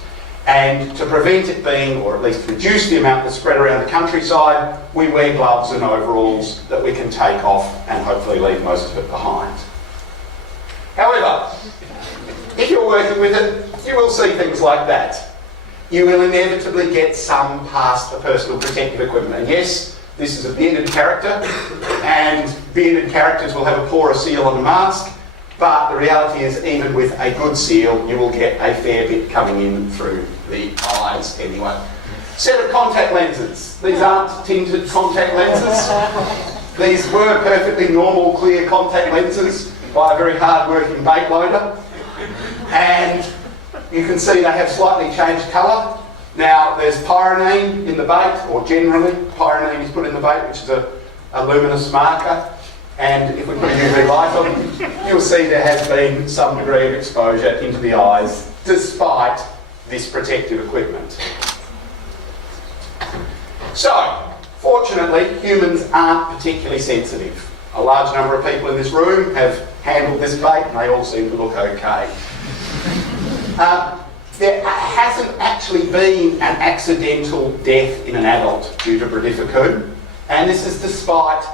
And to prevent it being, or at least reduce the amount that's spread around the countryside, we wear gloves and overalls that we can take off and hopefully leave most of it behind. However, if you're working with it, you will see things like that. You will inevitably get some past the personal protective equipment. And yes, this is a bearded character, and bearded characters will have a poorer seal on the mask, but the reality is even with a good seal, you will get a fair bit coming in through the eyes anyway. Set of contact lenses. These aren't tinted contact lenses. These were perfectly normal clear contact lenses by a very hard-working bait loader. And you can see they have slightly changed colour. Now there's pyranine in the bait, or generally pyranine is put in the bait, which is a luminous marker. And if we put a UV light on it, you'll see there has been some degree of exposure into the eyes, despite this protective equipment. So, fortunately, humans aren't particularly sensitive. A large number of people in this room have handled this bait and they all seem to look okay. There hasn't actually been an accidental death in an adult due to brodifacoon, and this is despite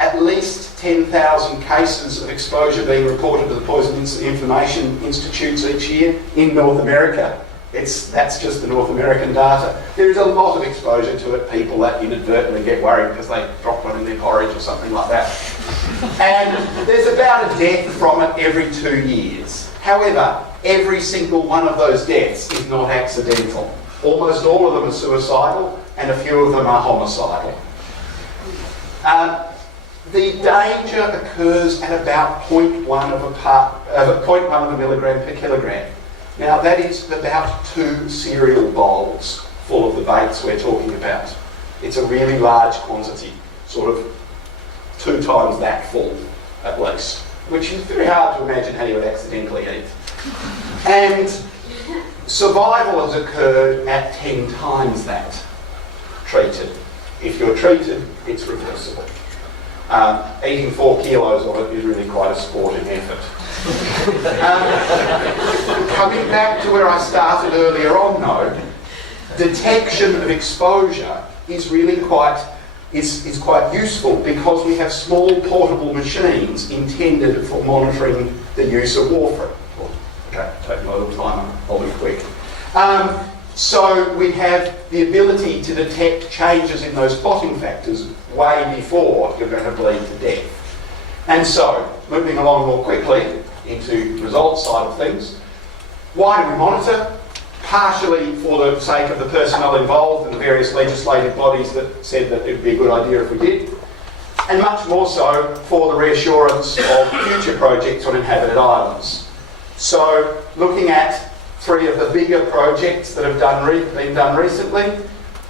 at least 10,000 cases of exposure being reported to the Poison Information Institutes each year in North America. That's just the North American data. There is a lot of exposure to it, people that inadvertently get worried because they drop one in their porridge or something like that. And there's about a death from it every 2 years. However, every single one of those deaths is not accidental. Almost all of them are suicidal and a few of them are homicidal. The danger occurs at about 0.1 of a milligram per kilogram. Now that is about 2 cereal bowls full of the baits we're talking about. It's a really large quantity, sort of 2 times that full at least, which is very hard to imagine how you would accidentally eat. And survival has occurred at 10 times that treated. If you're treated, it's reversible. Eating 4 kilos of it is really quite a sporting effort. Coming back to where I started earlier on though, detection of exposure is really quite useful because we have small portable machines intended for monitoring the use of warfarin. Okay, take a little time, I'll be quick. So we have the ability to detect changes in those clotting factors way before you're going to bleed to death. And so, moving along more quickly into the results side of things, why do we monitor? Partially for the sake of the personnel involved and the various legislative bodies that said that it would be a good idea if we did, and much more so for the reassurance of future projects on inhabited islands. So, looking at 3 of the bigger projects that have been done recently,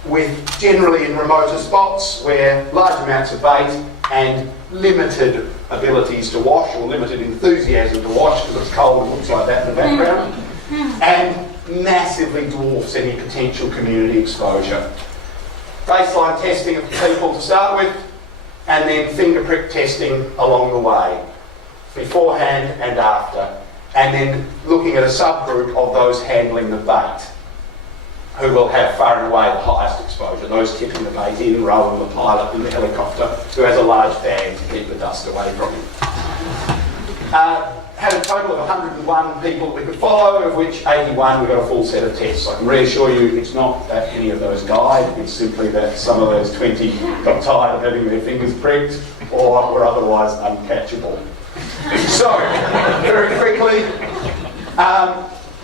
with generally in remoter spots where large amounts of bait and limited abilities to wash or limited enthusiasm to wash because it's cold and looks like that in the background, and massively dwarfs any potential community exposure. Baseline testing of people to start with, and then finger prick testing along the way, beforehand and after. And then looking at a subgroup of those handling the bait, who will have far and away the highest exposure, those tipping the bait in rather than the pilot in the helicopter, who has a large bag to keep the dust away from him. Had a total of 101 people we could follow, of which 81 we got a full set of tests. I can reassure you it's not that any of those died, it's simply that some of those 20 got tired of having their fingers pricked or were otherwise uncatchable. So, very quickly,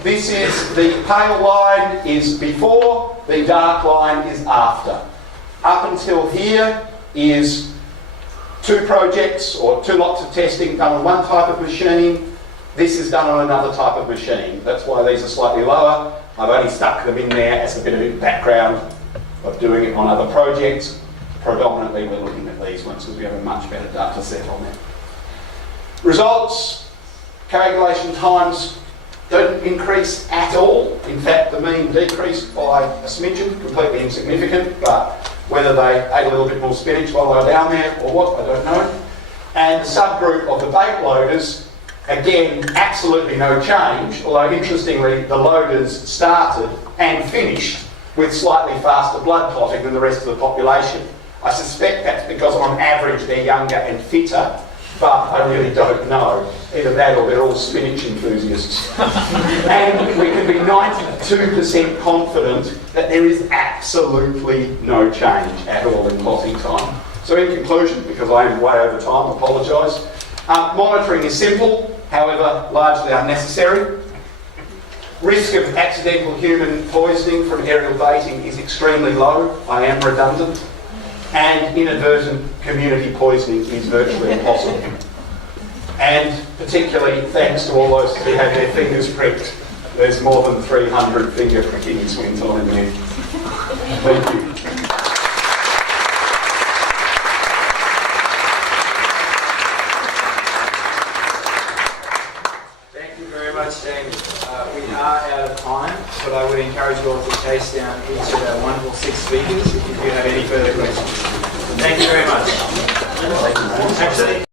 this is the pale line is before, the dark line is after. Up until here is 2 projects or 2 lots of testing done on one type of machine. This is done on another type of machine. That's why these are slightly lower. I've only stuck them in there as a bit of a background of doing it on other projects. Predominantly we're looking at these ones because we have a much better data set on them. Results, coagulation times don't increase at all. In fact, the mean decreased by a smidgen, completely insignificant, but whether they ate a little bit more spinach while they were down there or what, I don't know. And the subgroup of the bait loaders, again, absolutely no change, although interestingly, the loaders started and finished with slightly faster blood clotting than the rest of the population. I suspect that's because on average they're younger and fitter, but I really don't know. Either that or they're all spinach enthusiasts. And we can be 92% confident that there is absolutely no change at all in clotting time. So in conclusion, because I am way over time, apologise. Monitoring is simple, however largely unnecessary. Risk of accidental human poisoning from aerial baiting is extremely low. I am redundant. And inadvertent community poisoning is virtually impossible. And particularly thanks to all those who had their fingers pricked. There's more than 300 finger pricking swings on in there. Thank you. Thank you very much, Jamie. We are out of time, but I would encourage you all to chase down each of our wonderful 6 speakers if you do have any further questions. Thank you very much. Actually,